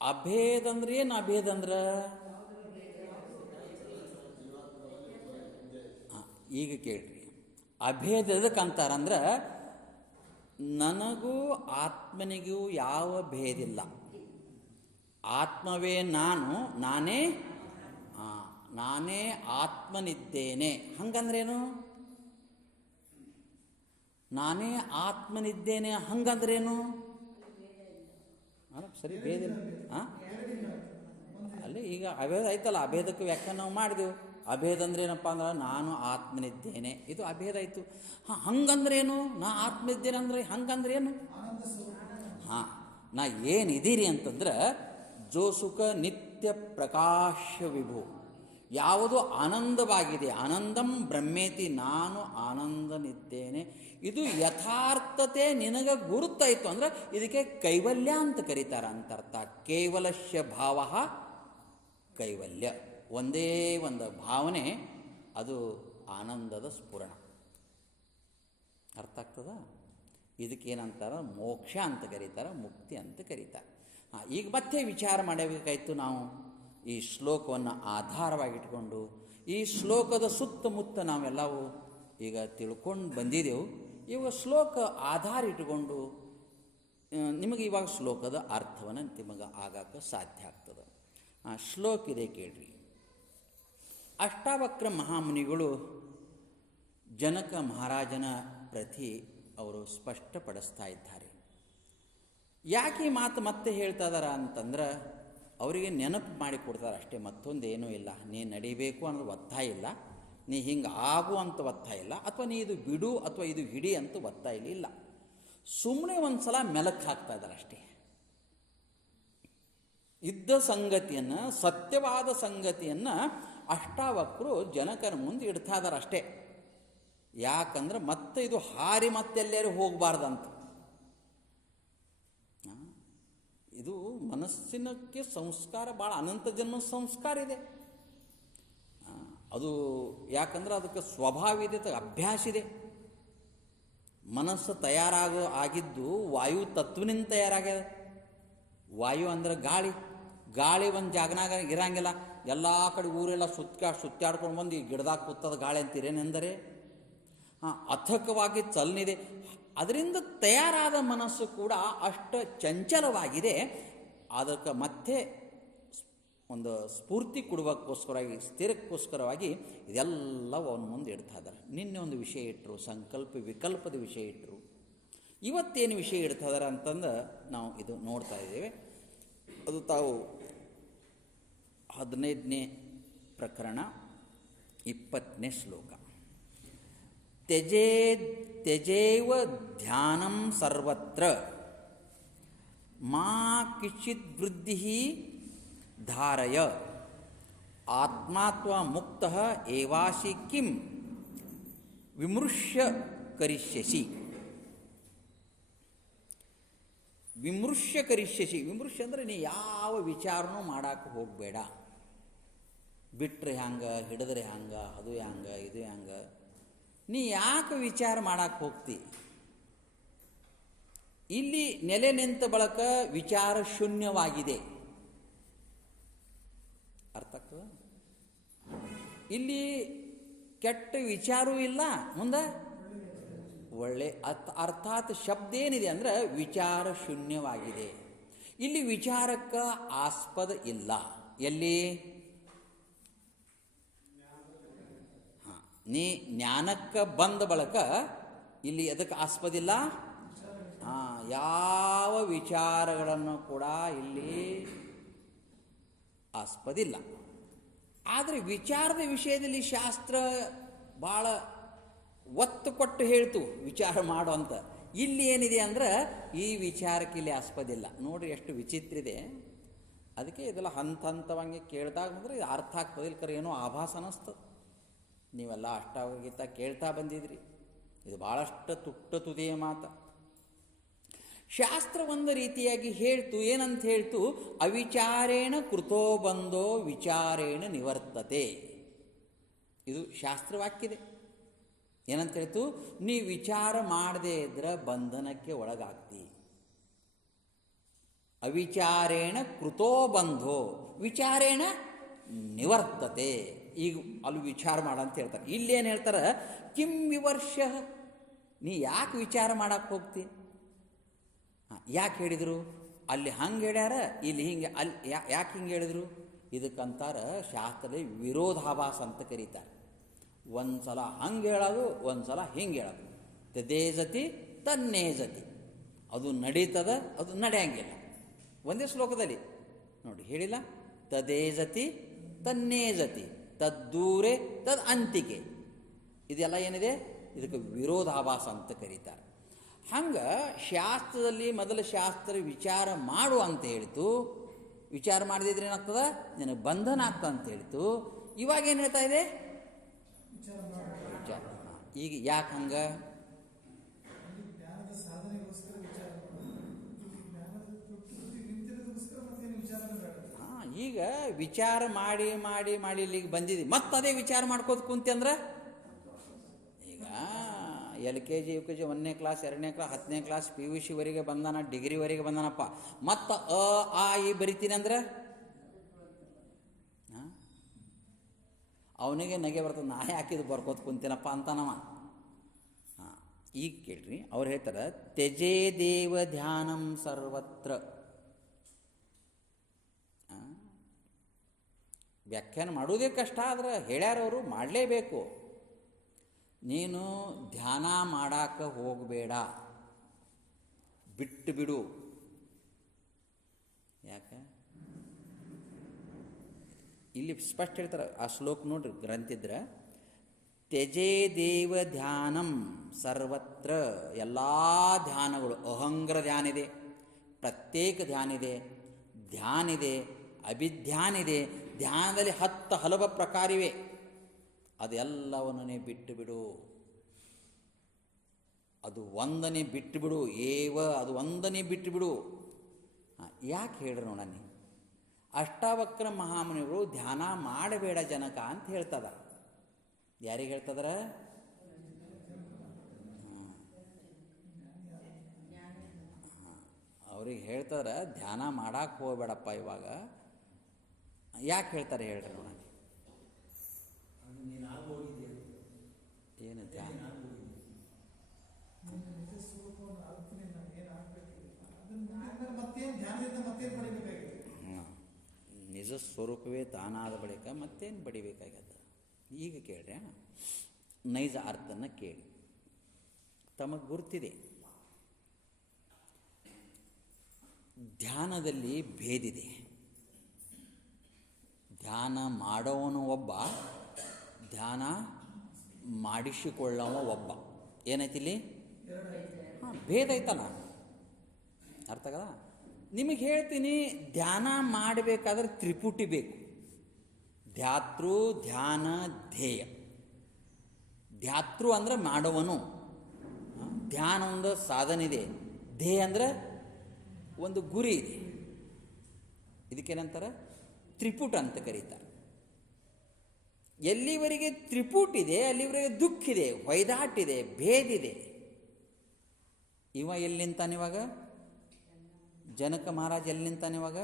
ಅಭೇದ ಅಂದ್ರೆ ಏನು? ಅಭೇದ ಅಂದ್ರೆ ಈಗ ಕೇಳ್ರಿ, ಅಭೇದ ಎದಕ್ಕೆ ಅಂತಾರಂದ್ರೆ, ನನಗೂ ಆತ್ಮನಿಗೂ ಯಾವ ಭೇದಿಲ್ಲ. ಆತ್ಮವೇ ನಾನು, ನಾನೇ ಆತ್ಮನಿದ್ದೇನೆ. ಹಂಗಂದ್ರೇನು? ನಾನೇ ಆತ್ಮನಿದ್ದೇನೆ ಹಂಗಂದ್ರೇನು? ಸರಿ, ಭೇದ ಅಲ್ಲಿ ಈಗ ಅಭೇದ ಆಯ್ತಲ್ಲ. ಅಭೇದಕ್ಕೆ ವ್ಯಾಖ್ಯಾನ ನಾವು ಮಾಡಿದೆವು. ಅಭೇದ ಅಂದ್ರೆ ಏನಪ್ಪ ಅಂದ್ರೆ, ನಾನು ಆತ್ಮನಿದ್ದೇನೆ, ಇದು ಅಭೇದ ಆಯಿತು. ಹಂಗಂದ್ರೇನು? ನಾ ಆತ್ಮನಿದ್ದೇನೆ ಅಂದರೆ ಹಂಗಂದ್ರೇನು? ನಾ ಏನಿದ್ದೀರಿ ಅಂತಂದ್ರೆ, ಜೋ ಸುಖ ನಿತ್ಯ ಪ್ರಕಾಶ ವಿಭು, ಯಾವುದು ಆನಂದವಾಗಿದೆ, ಆನಂದಂ ಬ್ರಹ್ಮೇತಿ, ನಾನು ಆನಂದನಿದ್ದೇನೆ, ಇದು ಯಥಾರ್ಥತೆ ನಿನಗೆ ಗುರುತಾಯಿತು ಅಂದ್ರೆ ಇದಕ್ಕೆ ಕೈವಲ್ಯ ಅಂತ ಕರೀತಾರೆ ಅಂತರ್ಥ. ಕೇವಲಶ್ಯ ಭಾವ ಕೈವಲ್ಯ, ಒಂದೇ ಒಂದು ಭಾವನೆ, ಅದು ಆನಂದದ ಸ್ಫುರಣ. ಅರ್ಥ ಆಗ್ತದ? ಇದಕ್ಕೇನಂತಾರೆ? ಮೋಕ್ಷ ಅಂತ ಕರೀತಾರೆ, ಮುಕ್ತಿ ಅಂತ ಕರೀತಾರೆ. ಈಗ ಮತ್ತೆ ವಿಚಾರ ಮಾಡಬೇಕಾಯ್ತು ನಾವು ಈ ಶ್ಲೋಕವನ್ನು ಆಧಾರವಾಗಿಟ್ಕೊಂಡು. ಈ ಶ್ಲೋಕದ ಸುತ್ತಮುತ್ತ ನಾವೆಲ್ಲವೂ ಈಗ ತಿಳ್ಕೊಂಡು ಬಂದಿದ್ದೆವು. ಇವಾಗ ಶ್ಲೋಕ ಆಧಾರ ಇಟ್ಕೊಂಡು ನಿಮಗೆ ಇವಾಗ ಶ್ಲೋಕದ ಅರ್ಥವನ್ನು ನಿಮಗೆ ಆಗಕ್ಕೆ ಸಾಧ್ಯ ಆಗ್ತದೆ. ಶ್ಲೋಕ ಇದೆ ಕೇಳ್ರಿ. ಅಷ್ಟಾವಕ್ರ ಮಹಾಮುನಿಗಳು ಜನಕ ಮಹಾರಾಜನ ಪ್ರತಿ ಅವರು ಸ್ಪಷ್ಟಪಡಿಸ್ತಾ ಇದ್ದಾರೆ. ಯಾಕೆ ಈ ಮಾತು ಮತ್ತೆ ಹೇಳ್ತಾ ಇದಾರ ಅಂತಂದ್ರೆ ಅವರಿಗೆ ನೆನಪು ಮಾಡಿ ಕೊಡ್ತಾರೆ ಅಷ್ಟೇ, ಮತ್ತೊಂದೇನೂ ಇಲ್ಲ. ನೀ ನಡಿಬೇಕು ಅನ್ನೋದು ಒತ್ತಾಯ ಇಲ್ಲ, ನೀ ಹಿಂಗೆ ಆಗು ಅಂತ ಒತ್ತಾಯ ಇಲ್ಲ, ಅಥವಾ ನೀ ಇದು ಬಿಡು ಅಥವಾ ಇದು ಹಿಡಿ ಅಂತ ಒತ್ತಾಯ ಇಲ್ಲ. ಸುಮ್ಮನೆ ಒಂದು ಸಲ ಮೆಲಕ್ಕೆ ಹಾಕ್ತಾ ಇದ್ದಾರೆ ಅಷ್ಟೇ. ಇದ್ದ ಸಂಗತಿಯನ್ನು, ಸತ್ಯವಾದ ಸಂಗತಿಯನ್ನು ಅಷ್ಟಾವಕ್ರು ಜನಕರ ಮುಂದೆ ಇಡ್ತಾ ಇದ್ದಾರೆ ಅಷ್ಟೇ. ಯಾಕಂದ್ರೆ ಮತ್ತೆ ಇದು ಹಾರಿ ಮತ್ತೆಲ್ಲರೂ ಹೋಗಬಾರ್ದಂತ. ಇದು ಮನಸ್ಸಿನಕ್ಕೆ ಸಂಸ್ಕಾರ ಭಾಳ ಅನಂತ ಜನ್ಮ ಸಂಸ್ಕಾರ ಇದೆ. ಅದು ಯಾಕಂದ್ರೆ ಅದಕ್ಕೆ ಸ್ವಭಾವ ಇದೆ, ಅಭ್ಯಾಸ ಇದೆ. ಮನಸ್ಸು ಆಗಿದ್ದು ವಾಯು ತತ್ವನಿಂದ ತಯಾರಾಗ್ಯದ. ವಾಯು ಅಂದ್ರೆ ಗಾಳಿ. ಗಾಳಿ ಒಂದು ಜಾಗನಾಗ ಇರಂಗಿಲ್ಲ, ಎಲ್ಲ ಕಡೆ ಊರೆಲ್ಲ ಸುತ್ತಾಡ್ಕೊಂಡು ಬಂದು ಈ ಗಿಡದಾಗ ಕೂತದ ಗಾಳಿ ಅಂತೀರೇನೆಂದರೆ ಅಥಕವಾಗಿ ಚಲನಿದೆ. ಅದರಿಂದ ತಯಾರಾದ ಮನಸ್ಸು ಕೂಡ ಅಷ್ಟು ಚಂಚಲವಾಗಿದೆ. ಅದಕ್ಕೆ ಮತ್ತೆ ಒಂದು ಸ್ಫೂರ್ತಿ ಕೊಡುವಕ್ಕೋಸ್ಕರವಾಗಿ, ಸ್ಥಿರಕ್ಕೋಸ್ಕರವಾಗಿ ಇದೆಲ್ಲ ಅವನ ಮುಂದೆ ಇಡ್ತಾ ಇದ್ದಾರೆ. ನಿನ್ನೆ ಒಂದು ವಿಷಯ ಇಟ್ಟರು, ಸಂಕಲ್ಪ ವಿಕಲ್ಪದ ವಿಷಯ ಇಟ್ಟರು. ಇವತ್ತೇನು ವಿಷಯ ಇಡ್ತಾ ಇದ್ದಾರೆ ಅಂತಂದು ನಾವು ಇದು ನೋಡ್ತಾ ಇದ್ದೇವೆ. ಅದು ತಾವು 15ನೇ ಪ್ರಕರಣ 20ನೇ ಶ್ಲೋಕ. ತ್ಯಜೇವ ಧ್ಯಾನಂ ಸರ್ವತ್ರ ಮಾ ಕಿಂಚಿತ್ ವೃದ್ಧಿ ಧಾರಯ ಆತ್ಮಾತ್ವ ಮುಕ್ತ ಏವಾಸಿ ಕಿಂ ವಿಮೃಶ್ಯ ಕರಿಷ್ಯಸಿ. ವಿಮೃಶ್ಯ ಕರಿಷ್ಯಸಿ, ವಿಮೃಶ್ಯ ಅಂದರೆ ನೀ ಯಾವ ವಿಚಾರನೂ ಮಾಡಕ್ಕೆ ಹೋಗಬೇಡ. ಬಿಟ್ಟರೆ ಹ್ಯಾಂಗ, ಹಿಡಿದ್ರೆ ಹ್ಯಾಂಗ, ಅದು ಹ್ಯಾಂಗ, ಇದು ಹ್ಯಾಂಗ, ನೀ ಯಾಕೆ ವಿಚಾರ ಮಾಡಕ್ಕೆ ಹೋಗ್ತಿ? ಇಲ್ಲಿ ನೆಲೆ ನಿಂತ ಬಳಕ ವಿಚಾರ ಶೂನ್ಯವಾಗಿದೆ. ಅರ್ಥ ಆಗ್ತದ? ಇಲ್ಲಿ ಕೆಟ್ಟ ವಿಚಾರವೂ ಇಲ್ಲ, ಮುಂದೆ ಒಳ್ಳೆ ಅರ್ಥಾತ್ ಶಬ್ದ ಏನಿದೆ ಅಂದರೆ ವಿಚಾರ ಶೂನ್ಯವಾಗಿದೆ. ಇಲ್ಲಿ ವಿಚಾರಕ್ಕೆ ಆಸ್ಪದ ಇಲ್ಲ. ಎಲ್ಲಿ? ನೀ ಜ್ಞಾನಕ್ಕೆ ಬಂದ ಬಳಕ ಇಲ್ಲಿ ಅದಕ್ಕೆ ಆಸ್ಪದಿಲ್ಲ. ಯಾವ ವಿಚಾರಗಳನ್ನು ಕೂಡ ಇಲ್ಲಿ ಆಸ್ಪದಿಲ್ಲ. ಆದರೆ ವಿಚಾರದ ವಿಷಯದಲ್ಲಿ ಶಾಸ್ತ್ರ ಭಾಳ ಒತ್ತು ಕೊಟ್ಟು ಹೇಳ್ತು ವಿಚಾರ ಮಾಡು ಅಂತ. ಇಲ್ಲಿ ಏನಿದೆ ಅಂದ್ರೆ ಈ ವಿಚಾರಕ್ಕೆ ಇಲ್ಲಿ ಆಸ್ಪದಿಲ್ಲ. ನೋಡ್ರಿ ಎಷ್ಟು ವಿಚಿತ್ರ ಇದೆ. ಅದಕ್ಕೆ ಇದೆಲ್ಲ ಹಂತವಾಗಿ ಕೇಳ್ದಾಗ ಅಂದ್ರೆ ಇದು ಅರ್ಥ ಆಗ್ತದೆ. ಇಲ್ಲಿ ಕರೆ ಏನೋ ಆಭಾಸ ಅನ್ನಿಸ್ತದೆ. ನೀವೆಲ್ಲ ಅಷ್ಟಾವಗೀತ ಕೇಳ್ತಾ ಬಂದಿದ್ರಿ. ಇದು ಭಾಳಷ್ಟು ತುಟ್ಟ ತುದಿಯ ಮಾತು. ಶಾಸ್ತ್ರ ಒಂದು ರೀತಿಯಾಗಿ ಹೇಳ್ತು. ಏನಂತ ಹೇಳ್ತು? ಅವಿಚಾರೇಣ ಕೃತೋ ಬಂಧೋ ವಿಚಾರೇಣ ನಿವರ್ತತೆ. ಇದು ಶಾಸ್ತ್ರವಾಕ್ಯದೆ. ಏನಂತ ಹೇಳ್ತು? ನೀ ವಿಚಾರ ಮಾಡದೇ ಇದ್ರೆ ಬಂಧನಕ್ಕೆ ಒಳಗಾಗ್ತಿ. ಅವಿಚಾರೇಣ ಕೃತೋ ಬಂಧೋ ವಿಚಾರೇಣ ನಿವರ್ತತೆ. ಈಗ ಅಲ್ಲಿ ವಿಚಾರ ಮಾಡಂತ ಹೇಳ್ತಾರೆ. ಇಲ್ಲೇನು ಹೇಳ್ತಾರೆ? ಕಿಂ ವಿವರ್ಷ, ನೀ ಯಾಕೆ ವಿಚಾರ ಮಾಡಕ್ಕೆ ಹೋಗ್ತಿ? ಯಾಕೆ ಹೇಳಿದರು? ಅಲ್ಲಿ ಹಂಗೆ ಹೇಳ್ಯಾರ, ಇಲ್ಲಿ ಹಿಂಗೆ, ಅಲ್ಲಿ ಯಾಕೆ ಹಿಂಗೆ ಹೇಳಿದರು? ಇದಕ್ಕಂತಾರ ಶಾಸ್ತ್ರದಲ್ಲಿ ವಿರೋಧಾಭಾಸ ಅಂತ ಕರೀತಾರೆ. ಒಂದು ಸಲ ಹಂಗೆ ಹೇಳೋದು, ಒಂದು ಸಲ ಹಿಂಗೆ ಹೇಳೋದು. ತದೇಜತಿ ತನ್ನೇಜತಿ, ಅದು ನಡೀತದ, ಅದು ನಡೆಯಂಗಿಲ್ಲ. ಒಂದೇ ಶ್ಲೋಕದಲ್ಲಿ ನೋಡಿ ಹೇಳಿಲ್ಲ? ತದೇಜತಿ ತನ್ನೇಜತಿ ತದ್ದೂರೆ ತದ್ ಅಂತಿಕೆ. ಇದೆಲ್ಲ ಏನಿದೆ? ಇದಕ್ಕೆ ವಿರೋಧಾಭಾಸ ಅಂತ ಕರೀತಾರೆ. ಹಂಗೆ ಶಾಸ್ತ್ರದಲ್ಲಿ ಮೊದಲ ಶಾಸ್ತ್ರ ವಿಚಾರ ಮಾಡು ಅಂತ ಹೇಳಿತು. ವಿಚಾರ ಮಾಡಿದ್ರೆ ಏನಾಗ್ತದೆ? ನಿನಗೆ ಬಂಧನ ಆಗ್ತದೆ ಅಂತ ಹೇಳಿತು. ಇವಾಗ ಏನು ಹೇಳ್ತಾ ಇದೆ? ವಿಚಾರ. ಈಗ ಯಾಕೆ ಹಂಗೆ? ಈಗ ವಿಚಾರ ಮಾಡಿ ಮಾಡಿ ಮಾಡಿ ಇಲ್ಲಿಗೆ ಬಂದಿದ್ದೀವಿ, ಮತ್ತೆ ಅದೇ ವಿಚಾರ ಮಾಡ್ಕೋತ ಕುಂತಿ ಅಂದ್ರೆ ಈಗ LKG UKG 1ನೇ ಕ್ಲಾಸ್ 2ನೇ ಕ್ಲಾಸ್ 10ನೇ ಕ್ಲಾಸ್ PUC ವರೆಗೆ ಬಂದಾನ, ಡಿಗ್ರಿವರೆಗೆ ಬಂದಾನಪ್ಪ, ಮತ್ತು ಆ ಈ ಬರಿತೀನಿ ಅಂದ್ರೆ ಅವನಿಗೆ ನಗೆ ಬರ್ತದೆ, ನಾ ಯಾಕಿದು ಬರ್ಕೋತ ಕುಂತೀನಪ್ಪ ಅಂತಾನವ. ಹಾಂ, ಈಗ ಕೇಳ್ರಿ, ಅವ್ರು ಹೇಳ್ತಾರೆ ತ್ಯಜೇ ದೇವ ಧ್ಯಾನಂ ಸರ್ವತ್ರ. ವ್ಯಾಖ್ಯಾನ ಮಾಡೋದೇ ಕಷ್ಟ, ಆದ್ರೆ ಹೇಳ್ಯಾರವರು ಮಾಡಲೇಬೇಕು. ನೀನು ಧ್ಯಾನ ಮಾಡಾಕ ಹೋಗಬೇಡ, ಬಿಟ್ಟು ಬಿಡು. ಯಾಕೆ? ಇಲ್ಲಿ ಸ್ಪಷ್ಟ ಹೇಳ್ತಾರೆ, ಆ ಶ್ಲೋಕ ನೋಡ್ರಿ ಗ್ರಂಥಿದ್ರೆ, ತ್ಯಜೇ ದೇವ ಧ್ಯಾನಂ ಸರ್ವತ್ರ. ಎಲ್ಲ ಧ್ಯಾನಗಳು, ಅಹಂಗ್ರ ಧ್ಯಾನ ಇದೆ, ಪ್ರತ್ಯೇಕ ಧ್ಯಾನ ಇದೆ, ಧ್ಯಾನ ಇದೆ, ಅಭಿಧ್ಯಾನ ಇದೆ. ಧ್ಯಾನದಲ್ಲಿ 10 ಹಲವು ಪ್ರಕಾರಿವೆ. ಅದೆಲ್ಲವನ್ನೇ ಬಿಟ್ಟು ಬಿಡು. ಅದು ಒಂದನೇ ಬಿಟ್ಟು ಬಿಡು. ಅದು ಒಂದನೇ ಬಿಟ್ಟು ಬಿಡು. ಯಾಕೆ ಹೇಳ್ರಿ ನೋಡಣ, ಅಷ್ಟಾವಕ್ರ ಮಹಾಮುನಿಗಳು ಧ್ಯಾನ ಮಾಡಬೇಡ ಜನಕ ಅಂತ ಹೇಳ್ತದ. ಯಾರಿಗೆ ಹೇಳ್ತದ್ರ? ಅವ್ರಿಗೆ ಹೇಳ್ತಾರ ಧ್ಯಾನ ಮಾಡಕ್ಕೆ ಹೋಗ್ಬೇಡಪ್ಪ ಇವಾಗ. ಯಾಕೆ ಹೇಳ್ತಾರೆ ಹೇಳ್ರಿ ನೋಡಣ. ಏನು ಧ್ಯಾನ? ನಿಜ ಸ್ವರೂಪವೇ ತಾನಾದ ಬಳಿಕ ಮತ್ತೇನು ಬಡಿಬೇಕಾಗ್ಯದ? ಈಗ ಕೇಳ್ರಿ, ನೈಜ ಅರ್ಥನ ಕೇಳಿ. ತಮಗೆ ಗುರ್ತಿದೆ, ಧ್ಯಾನದಲ್ಲಿ ಭೇದಿದೆ. ಧ್ಯಾನ ಮಾಡೋವನು ಒಬ್ಬ, ಧ್ಯಾನ ಮಾಡಿಸಿಕೊಳ್ಳವ ಒಬ್ಬ. ಏನೈತಿ ಇಲ್ಲಿ? ಹಾಂ, ಭೇದ ಐತಲ್ಲ, ಅರ್ಥ ಆಗಲ್ಲ? ನಿಮಗೆ ಹೇಳ್ತೀನಿ, ಧ್ಯಾನ ಮಾಡಬೇಕಾದ್ರೆ ತ್ರಿಪುಟಿ ಬೇಕು. ಧ್ಯಾತೃ, ಧ್ಯಾನ, ಧ್ಯೇಯ. ಧ್ಯಾತೃ ಅಂದರೆ ಮಾಡುವನು, ಧ್ಯಾನ ಒಂದು ಸಾಧನ ಇದೆ, ಧ್ಯೇಯ ಅಂದರೆ ಒಂದು ಗುರಿ ಇದೆ. ಇದಕ್ಕೇನಂತಾರೆ? ತ್ರಿಪುಟ ಅಂತ ಕರೀತಾರೆ. ಎಲ್ಲಿವರೆಗೆ ತ್ರಿಪುಟ್ ಇದೆ ಅಲ್ಲಿವರೆಗೆ ದುಃಖ ಇದೆ, ಹೊಯ್ದಾಟಿದೆ, ಭೇದಿದೆ. ಇವ ಎಲ್ಲಿ ನಿಂತಾನಿವಾಗ? ಜನಕ ಮಹಾರಾಜ ಎಲ್ಲಿ ನಿಂತಾನಿವಾಗ?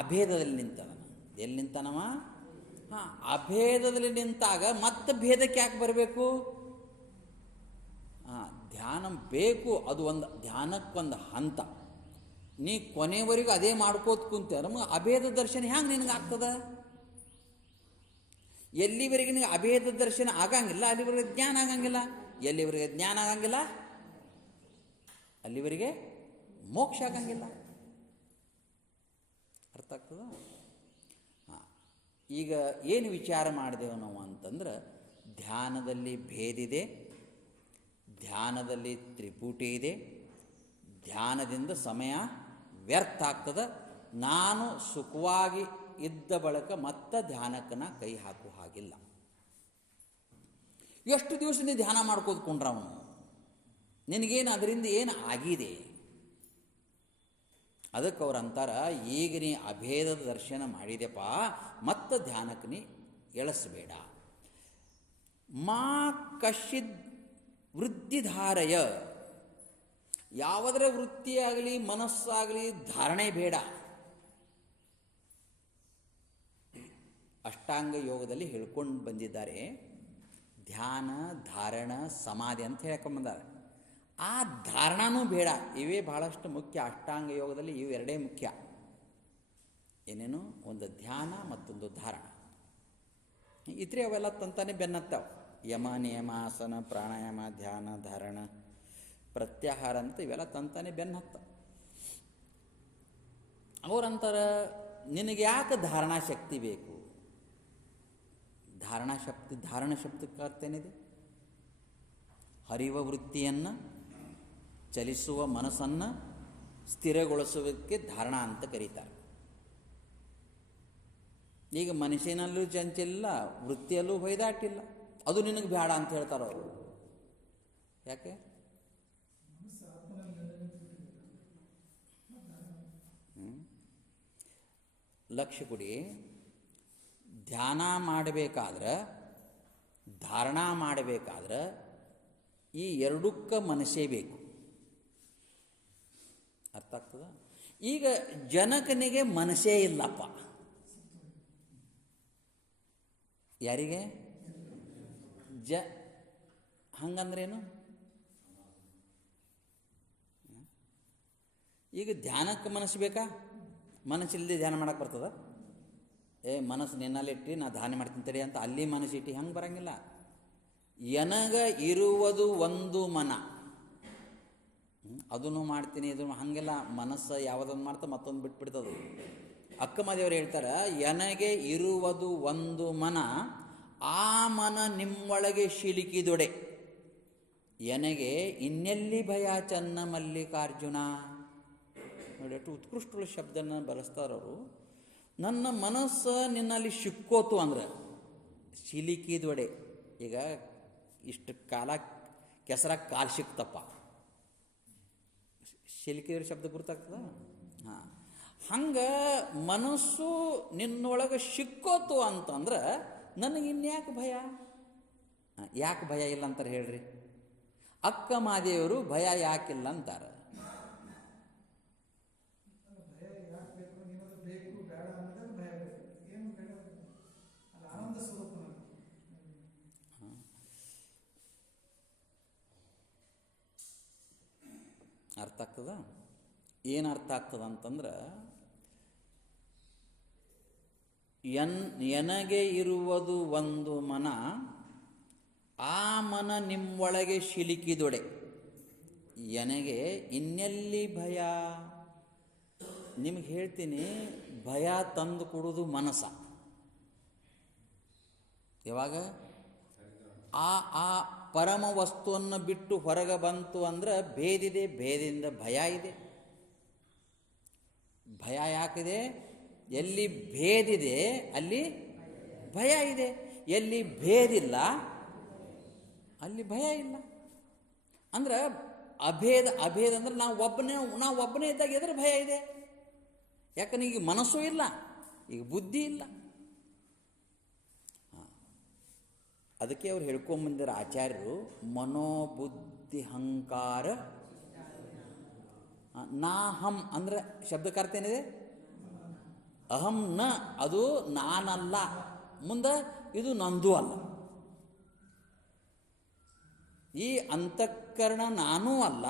ಅಭೇದದಲ್ಲಿ ನಿಂತಾನ. ಎಲ್ಲಿ ನಿಂತಾನವ? ಹಾಂ, ಅಭೇದದಲ್ಲಿ ನಿಂತಾಗ ಮತ್ತೆ ಭೇದಕ್ಕೆ ಯಾಕೆ ಬರಬೇಕು? ಹಾಂ, ಧ್ಯಾನ ಬೇಕು. ಅದು ಒಂದು ಧ್ಯಾನಕ್ಕೊಂದು ಹಂತ. ನೀ ಕೊನೆವರೆಗೂ ಅದೇ ಮಾಡ್ಕೋತ ಕುಂತ ನಮಗೆ ಅಭೇದ ದರ್ಶನ ಹ್ಯಾಂಗೆ ನಿನಗೆ ಆಗ್ತದ? ಎಲ್ಲಿವರೆಗೆ ನಿನಗೆ ಅಭೇದ ದರ್ಶನ ಆಗಂಗಿಲ್ಲ ಅಲ್ಲಿವರೆಗೆ ಜ್ಞಾನ ಆಗಂಗಿಲ್ಲ. ಎಲ್ಲಿವರೆಗೆ ಜ್ಞಾನ ಆಗಂಗಿಲ್ಲ ಅಲ್ಲಿವರೆಗೆ ಮೋಕ್ಷ ಆಗಂಗಿಲ್ಲ. ಅರ್ಥ ಆಗ್ತದ? ಹಾಂ, ಈಗ ಏನು ವಿಚಾರ ಮಾಡಿದೆವು ನಾವು ಅಂತಂದ್ರೆ, ಧ್ಯಾನದಲ್ಲಿ ಭೇದಿದೆ, ಧ್ಯಾನದಲ್ಲಿ ತ್ರಿಪುಟಿ ಇದೆ, ಧ್ಯಾನದಿಂದ ಸಮಯ ವ್ಯರ್ಥ ಆಗ್ತದೆ. ನಾನು ಸುಖವಾಗಿ ಇದ್ದ ಬಳಿಕ ಮತ್ತೆ ಧ್ಯಾನಕ್ಕೆ ನಾ ಕೈ ಹಾಕುವ ಹಾಗಿಲ್ಲ. ಎಷ್ಟು ದಿವಸ ನೀ ಧ್ಯಾನ ಮಾಡ್ಕೋದ್ಕೊಂಡ್ರ ಅವನು? ನಿನಗೇನು ಅದರಿಂದ ಏನು ಆಗಿದೆ? ಅದಕ್ಕೆ ಅವ್ರು ಅಂತಾರ, ಈಗ ನೀ ಅಭೇದದ ದರ್ಶನ ಮಾಡಿದೆಪ್ಪ, ಮತ್ತೆ ಧ್ಯಾನಕ್ಕೆ ನೀ ಎಳಸಬೇಡ. ಮಾ ಕಶ್ಚಿದ್ ವೃತ್ತಿಧಾರಯ. ಯಾವುದರ ವೃತ್ತಿಯಾಗಲಿ ಮನಸ್ಸಾಗಲಿ ಧಾರಣೆ ಬೇಡ. ಅಷ್ಟಾಂಗ ಯೋಗದಲ್ಲಿ ಹೇಳ್ಕೊಂಡು ಬಂದಿದ್ದಾರೆ, ಧ್ಯಾನ, ಧಾರಣ, ಸಮಾಧಿ ಅಂತ ಹೇಳ್ಕೊಂಬಂದಾರೆ. ಆ ಧಾರಣನೂ ಬೇಡ. ಇವೇ ಬಹಳಷ್ಟು ಮುಖ್ಯ. ಅಷ್ಟಾಂಗ ಯೋಗದಲ್ಲಿ ಇವು ಎರಡೇ ಮುಖ್ಯ. ಏನೇನು? ಒಂದು ಧ್ಯಾನ, ಮತ್ತೊಂದು ಧಾರಣ. ಇದ್ರೆ ಅವೆಲ್ಲ ತಂತಾನೆ ಬೆನ್ನತ್ತಾವ. ಯಮ, ನಿಯಮ, ಆಸನ, ಪ್ರಾಣಾಯಾಮ, ಧ್ಯಾನ, ಧಾರಣ, ಪ್ರತ್ಯಾಹಾರ ಅಂತ ಇವೆಲ್ಲ ತಂತಾನೆ ಬೆನ್ನ ಹತ್ತ. ಅವರಂತಾರೆ, ನಿನಗೆ ಯಾಕೆ ಧಾರಣಾ ಶಕ್ತಿ ಬೇಕು? ಧಾರಣ ಶಬ್ದಕ್ಕೆ ಅರ್ಥ ಏನಿದೆ? ಹರಿವ ವೃತ್ತಿಯನ್ನು, ಚಲಿಸುವ ಮನಸ್ಸನ್ನು ಸ್ಥಿರಗೊಳಿಸುವುದಕ್ಕೆ ಧಾರಣ ಅಂತ ಕರೀತಾರೆ. ಈಗ ಮನುಷ್ಯನಲ್ಲೂ ಚಂಚಲಿಲ್ಲ, ವೃತ್ತಿಯಲ್ಲೂ ಹೊಯ್ದಾಟಿಲ್ಲ, ಅದು ನಿನಗೆ ಬೇಡ ಅಂತ ಹೇಳ್ತಾರೆ ಅವರು. ಯಾಕೆ? ಲಕ್ಷ್ಯ ಕೊಡಿ. ಧ್ಯಾನ ಮಾಡಬೇಕಾದ್ರೆ, ಧಾರಣ ಮಾಡಬೇಕಾದ್ರೆ ಈ ಎರಡಕ್ಕ ಮನಸ್ಸೇ ಬೇಕು. ಅರ್ಥ ಆಗ್ತದ? ಈಗ ಜನಕನಿಗೆ ಮನಸ್ಸೇ ಇಲ್ಲಪ್ಪ. ಯಾರಿಗೆ? ಹಂಗಂದ್ರೇನು? ಈಗ ಧ್ಯಾನಕ್ಕೆ ಮನಸ್ಸು ಬೇಕಾ? ಮನಸ್ಸಿಲ್ಲದೆ ಧ್ಯಾನ ಮಾಡಕ್ಕೆ ಬರ್ತದ? ಮನಸ್ಸು ನಿನ್ನಲ್ಲಿಟ್ಟು ನಾ ಧ್ಯಾನ ಮಾಡ್ತೀನಿ ತಡಿ ಅಂತ ಅಲ್ಲಿ ಮನಸ್ಸಿಟ್ಟು ಹಂಗೆ ಬರಂಗಿಲ್ಲ. ಎನಗ ಇರುವುದು ಒಂದು ಮನ, ಅದನ್ನು ಮಾಡ್ತೀನಿ ಇದು ಹಾಗೆಲ್ಲ ಮನಸ್ಸು ಯಾವುದೊಂದು ಮಾಡ್ತಾ ಮತ್ತೊಂದು ಬಿಟ್ಬಿಡ್ತದೆ. ಅಕ್ಕಮದೇವರು ಹೇಳ್ತಾರೆ, ಎನಗೆ ಇರುವುದು ಒಂದು ಮನ, ಆ ಮನ ನಿಮ್ಮೊಳಗೆ ಶಿಲಿಕಿದೊಡೆ, ಎನಗೆ ಇನ್ನೆಲ್ಲಿ ಭಯ ಚನ್ನ ಮಲ್ಲಿಕಾರ್ಜುನ. ನೋಡಿ ಎಷ್ಟು ಉತ್ಕೃಷ್ಟ ಶಬ್ದನ ಬಳಸ್ತಾರವರು. ನನ್ನ ಮನಸ್ಸು ನಿನ್ನಲ್ಲಿ ಸಿಕ್ಕೋತು ಅಂದ್ರೆ ಶಿಲಿಕಿದೊಡೆ. ಈಗ ಇಷ್ಟು ಕಾಲ ಕೆಸರಾಗ ಕಾಲು ಸಿಕ್ತಪ್ಪ, ಶಿಲಿಕಿದ ಶಬ್ದ ಗುರ್ತಾಗ್ತದ? ಹಾಂ, ಹಂಗೆ ಮನಸ್ಸು ನಿನ್ನೊಳಗೆ ಸಿಕ್ಕೋತು ಅಂತಂದ್ರೆ ನನಗೆ ಇನ್ಯಾಕೆ ಭಯ? ಯಾಕೆ ಭಯ ಇಲ್ಲ ಅಂತಾರೆ ಹೇಳ್ರಿ? ಅಕ್ಕ ಮಾದೇವರು ಭಯ ಯಾಕಿಲ್ಲ ಅಂತಾರೆ. ಅರ್ಥ ಆಗ್ತದ? ಏನು ಅರ್ಥ ಆಗ್ತದ ಅಂತಂದ್ರೆ, ಎನಗೆ ಇರುವುದು ಒಂದು ಮನ, ಆ ಮನ ನಿಮ್ಮೊಳಗೆ ಶಿಲಿಕಿದೊಡೆ, ಎನಗೆ ಇನ್ನೆಲ್ಲಿ ಭಯ. ನಿಮ್ಗೆ ಹೇಳ್ತೀನಿ, ಭಯ ತಂದು ಕೊಡೋದು ಮನಸ್ಸ. ಯಾವಾಗ ಆ ಪರಮ ವಸ್ತುವನ್ನು ಬಿಟ್ಟು ಹೊರಗೆ ಬಂತು ಅಂದ್ರೆ ಭೇದಿದೆ, ಭೇದಿಂದ ಭಯ ಇದೆ. ಭಯ ಯಾಕಿದೆ? ಎಲ್ಲಿ ಭೇದಿದೆ ಅಲ್ಲಿ ಭಯ ಇದೆ, ಎಲ್ಲಿ ಭೇದಿಲ್ಲ ಅಲ್ಲಿ ಭಯ ಇಲ್ಲ. ಅಂದ್ರೆ ಅಭೇದ ಅಂದ್ರೆ ನಾವು ಒಬ್ಬನೇ ಇದ್ದಾಗ ಎದ್ರ ಭಯ ಇದೆ? ಯಾಕಂದ್ರೆ ಈಗ ಮನಸ್ಸು ಇಲ್ಲ, ಈಗ ಬುದ್ಧಿ ಇಲ್ಲ. ಅದಕ್ಕೆ ಅವ್ರು ಹೇಳ್ಕೊಂಬಂದಿರ ಆಚಾರ್ಯರು, ಮನೋಬುದ್ಧಿ ಅಹಂಕಾರ ನಾಹಂ ಅಂದ್ರೆ ಶಬ್ದಕ್ಕೆ ಅರ್ಥ ಏನಿದೆ? ಅಹಂ ನ, ಅದು ನಾನಲ್ಲ, ಮುಂದೆ ಇದು ನಂದು ಅಲ್ಲ. ಈ ಅಂತಃಕರಣ ನಾನೂ ಅಲ್ಲ.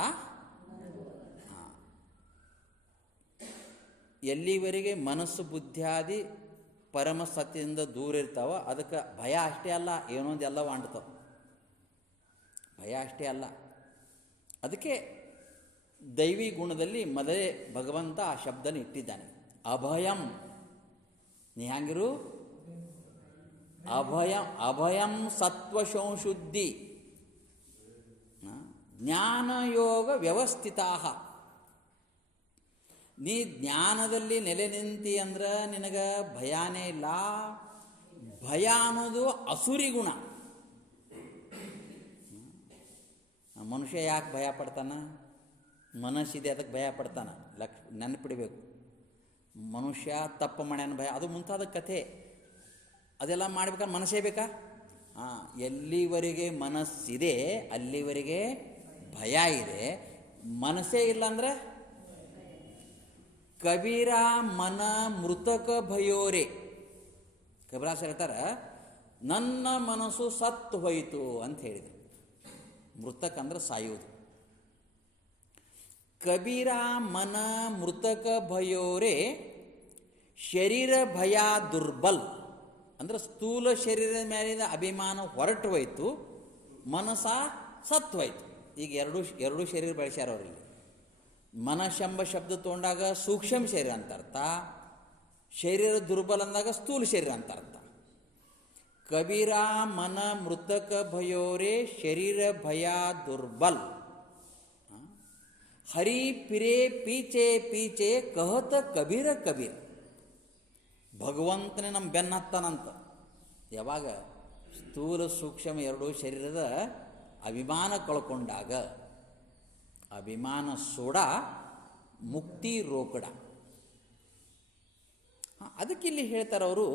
ಎಲ್ಲಿವರೆಗೆ ಮನಸ್ಸು ಬುದ್ಧಿಯಾದಿ ಪರಮ ಸತ್ಯದಿಂದ ದೂರ ಇರ್ತಾವ ಅದಕ್ಕೆ ಭಯ ಅಷ್ಟೇ ಅಲ್ಲ, ಏನೊಂದೆಲ್ಲ ವಾಂಡ್ತಾವ. ಭಯ ಅಷ್ಟೇ ಅಲ್ಲ. ಅದಕ್ಕೆ ದೈವಿ ಗುಣದಲ್ಲಿ ಮೊದಲೇ ಭಗವಂತ ಆ ಶಬ್ದನ ಇಟ್ಟಿದ್ದಾನೆ, ಅಭಯಂ. ನೀ ಹ್ಯಾಂಗಿರು? ಅಭಯಂ ಸತ್ವ ಸಂಶುದ್ಧಿ ಜ್ಞಾನಯೋಗ ವ್ಯವಸ್ಥಿತಾ. ನೀ ಜ್ಞಾನದಲ್ಲಿ ನೆಲೆ ನಿಂತಿ ಅಂದ್ರೆ ನಿನಗೆ ಭಯಾನೇ ಇಲ್ಲ. ಭಯ ಅನ್ನೋದು ಅಸುರಿ ಗುಣ. ಮನುಷ್ಯ ಯಾಕೆ ಭಯ ಪಡ್ತಾನ? ಮನಸ್ಸಿದೆ ಅದಕ್ಕೆ ಭಯ ಪಡ್ತಾನೆ. ನೆನಪಿಡಬೇಕು, ಮನುಷ್ಯ ತಪ್ಪು ಮಾಡ್ಯಾನ ಭಯ, ಅದು ಮುಂತಾದ ಕಥೆ. ಅದೆಲ್ಲ ಮಾಡ್ಬೇಕಾದ್ರೆ ಮನಸ್ಸೇ ಬೇಕಾ? ಎಲ್ಲಿವರೆಗೆ ಮನಸ್ಸಿದೆ ಅಲ್ಲಿವರೆಗೆ ಭಯ ಇದೆ. ಮನಸ್ಸೇ ಇಲ್ಲ ಅಂದರೆ ಕಬೀರ ಮನ ಮೃತಕ ಭಯೋರೆ. ಕಬೀರಾಸ್ ಹೇಳ್ತಾರೆ, ನನ್ನ ಮನಸ್ಸು ಸತ್ತು ಹೋಯಿತು ಅಂತ ಹೇಳಿದರು. ಮೃತಕ ಅಂದ್ರೆ ಸಾಯುವುದು. ಕಬೀರ ಮನ ಮೃತಕ ಭಯೋರೆ ಶರೀರ ಭಯ ದುರ್ಬಲ್. ಅಂದ್ರೆ ಸ್ಥೂಲ ಶರೀರದ ಮೇಲಿನ ಅಭಿಮಾನ ಹೊರಟು ಹೋಯ್ತು, ಮನಸ್ಸ ಸತ್ತು ಹೋಯ್ತು. ಈಗ ಎರಡು ಶರೀರ ಬೆಳೆಸ್ಯಾರ ಅವರಲ್ಲಿ. ಮನಶಂಬ ಶಬ್ದ ತೊಗೊಂಡಾಗ ಸೂಕ್ಷ್ಮ ಶರೀರ ಅಂತ ಅರ್ಥ, ಶರೀರ ದುರ್ಬಲ ಅಂದಾಗ ಸ್ಥೂಲ ಶರೀರ ಅಂತ ಅರ್ಥ. ಕಬೀರ ಮನ ಮೃತಕ ಭಯೋರೆ ಶರೀರ ಭಯ ದುರ್ಬಲ್. ಹರಿ ಪಿರೆ ಪೀಚೆ ಪೀಚೆ ಕಹತ ಕಬೀರ ಕಬೀರ. ಭಗವಂತನೇ ನಮ್ಮ ಬೆನ್ನತ್ತನಂತ. ಯಾವಾಗ? ಸ್ಥೂಲ ಸೂಕ್ಷ್ಮ ಎರಡೂ ಶರೀರದ ಅಭಿಮಾನ ಕಳ್ಕೊಂಡಾಗ. ಅಭಿಮಾನ ಸೋಡ, ಮುಕ್ತಿ ರೋಕಡ. ಅದಕ್ಕಿಲ್ಲಿ ಹೇಳ್ತಾರವರು,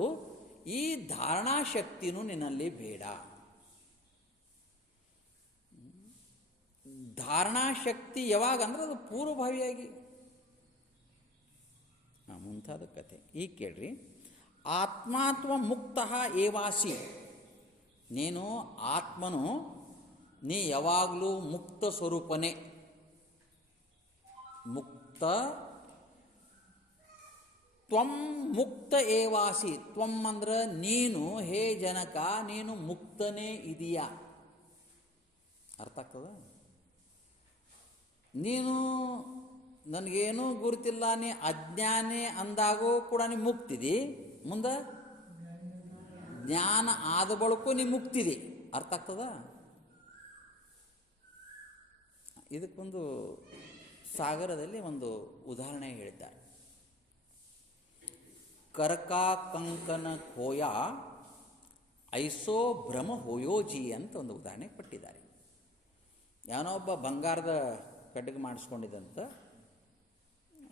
ಈ ಧಾರಣಾಶಕ್ತಿನೂ ನಿನ್ನಲ್ಲಿ ಬೇಡ. ಧಾರಣಾಶಕ್ತಿ ಯಾವಾಗ ಅಂದ್ರೆ ಅದು ಪೂರ್ವಭಾವಿಯಾಗಿ ಮುಂತಾದ ಕತೆ. ಈಗ ಕೇಳ್ರಿ, ಆತ್ಮಾತ್ಮ ಮುಕ್ತ ಏವಾಸಿ. ನೀನು ಆತ್ಮನು, ನೀ ಯಾವಾಗಲೂ ಮುಕ್ತ ಸ್ವರೂಪನೇ. ಮುಕ್ತ ತ್ವಂ ಮುಕ್ತ ಏವಾಸಿ. ತ್ವಂ ಅಂದ್ರೆ ನೀನು, ಹೇ ಜನಕ, ನೀನು ಮುಕ್ತನೇ ಇದೆಯಾ? ಅರ್ಥ ಆಗ್ತದ? ನೀನು ನನಗೇನೂ ಗುರುತಿಲ್ಲ, ನೀ ಅಜ್ಞಾನೇ ಅಂದಾಗೂ ಕೂಡ ನೀ ಮುಕ್ತಿದಿ. ಮುಂದೆ ಜ್ಞಾನ ಆದ ಬಳಿಕು ನೀ ಮುಕ್ತಿದಿ. ಅರ್ಥ ಆಗ್ತದ? ಇದಕ್ಕೊಂದು ಸಾಗರದಲ್ಲಿ ಒಂದು ಉದಾಹರಣೆ ಹೇಳಿದ್ದಾರೆ. ಕರಕ ಕಂಕನ ಹೋಯ ಐಸೋ ಭ್ರಮ ಹೋಯೋಜಿ ಅಂತ ಒಂದು ಉದಾಹರಣೆ ಕೊಟ್ಟಿದ್ದಾರೆ. ಯಾವನೋ ಒಬ್ಬ ಬಂಗಾರದ ಕಡ್ಡಿಗೆ ಮಾಡಿಸ್ಕೊಂಡಿದ್ದಂತ.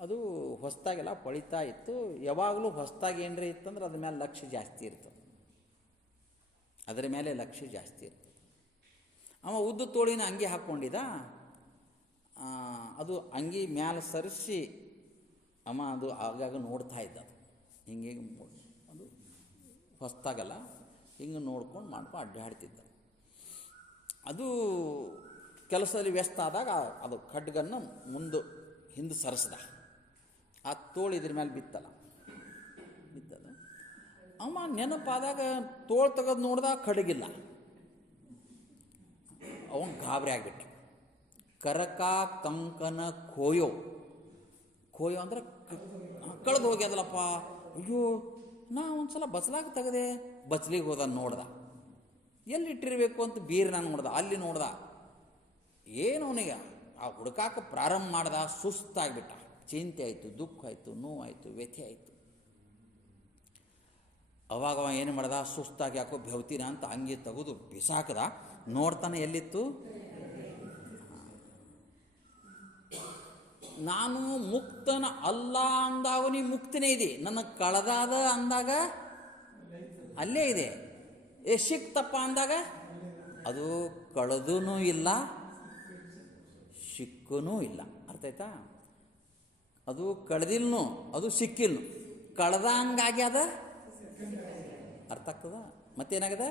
ಅದು ಹೊಸದಾಗೆಲ್ಲ ಪಳಿತಾ ಇತ್ತು. ಯಾವಾಗಲೂ ಹೊಸದಾಗಿ ಏನರ ಇತ್ತಂದ್ರೆ ಅದ್ರ ಮೇಲೆ ಲಕ್ಷ್ಯ ಜಾಸ್ತಿ ಇರ್ತದೆ. ಅದರ ಮೇಲೆ ಲಕ್ಷ್ಯ ಜಾಸ್ತಿ ಇರ್ತದೆ. ಅವ ಉದ್ದು ತೋಳಿನ ಅಂಗಿ ಹಾಕ್ಕೊಂಡಿದ್ದ. ಅದು ಅಂಗಿ ಮ್ಯಾಲೆ ಸರಿಸಿ ಅವ ಅದು ಆಗಾಗ ನೋಡ್ತಾ ಇದ್ದ. ಹಿಂಗೆ ಅದು ಹೊಸದಾಗಲ್ಲ, ಹಿಂಗೆ ನೋಡ್ಕೊಂಡು ಮಾಡ್ಕೊಂಡು ಅಡ್ಡಾಡ್ತಿದ್ದ. ಅದು ಕೆಲಸದಲ್ಲಿ ವ್ಯಸ್ತ ಆದಾಗ ಅದು ಖಡ್ಗನ್ನು ಹಿಂದೆ ಸರಿಸ್ದ. ಆ ತೋಳು ಇದ್ರ ಮೇಲೆ ಬಿತ್ತದ. ಅವ ನೆನಪಾದಾಗ ತೋಳು ತೆಗೆದು ನೋಡ್ದಾಗ ಖಡ್ಗಿಲ್ಲ. ಅವನು ಗಾಬರಿ ಆಗಿಬಿಟ್ಟ. ಕರಕ ಕಂಕನ ಖೋಯೋ. ಖೋಯೋ ಅಂದ್ರೆ ಕಳೆದು ಹೋಗ್ಯದಲ್ಲಪ್ಪ. ಅಯ್ಯೋ, ನಾ ಒಂದು ಸಲ ಬಸ್ಲಾಗ ತೆಗೆದೆ. ಬಸ್ಲಿಗೆ ಹೋದ, ನೋಡ್ದ. ಎಲ್ಲಿಟ್ಟಿರಬೇಕು ಅಂತ ಬೀರ್ನ ನೋಡ್ದ. ಅಲ್ಲಿ ನೋಡ್ದ, ಏನು ಅವನಿಗೆ ಆ ಹುಡುಕಾಕ ಪ್ರಾರಂಭ ಮಾಡ್ದ. ಸುಸ್ತಾಗಿಬಿಟ್ಟ. ಚಿಂತೆ ಆಯಿತು, ದುಃಖ ಆಯಿತು, ನೋವಾಯಿತು, ವ್ಯಥೆ ಆಯಿತು. ಅವಾಗ ಅವ ಏನು ಮಾಡ್ದ, ಸುಸ್ತಾಗಿ ಯಾಕೋ ಬೆವತಿನ ಅಂತ ಅಂಗಿ ತೆಗೆದು ಬಿಸಾಕದ. ನೋಡ್ತಾನೆ ಎಲ್ಲಿತ್ತು. ನಾನು ಮುಕ್ತನ ಅಲ್ಲ ಅಂದಾಗ ನೀ ಮುಕ್ತನೇ ಇದೆ. ನನ್ನ ಕಳೆದಾದ ಅಂದಾಗ ಅಲ್ಲೇ ಇದೆ. ಸಿಕ್ತಪ್ಪ ಅಂದಾಗ ಅದು ಕಳೆದೂ ಇಲ್ಲ, ಸಿಕ್ಕೂ ಇಲ್ಲ. ಅರ್ಥ ಆಯ್ತಾ? ಅದು ಕಳೆದಿಲ್ನು, ಅದು ಸಿಕ್ಕಿಲ್ನು. ಕಳೆದಂಗಾಗ್ಯದ. ಅರ್ಥ ಆಗ್ತದ? ಮತ್ತೇನಾಗ್ಯದ?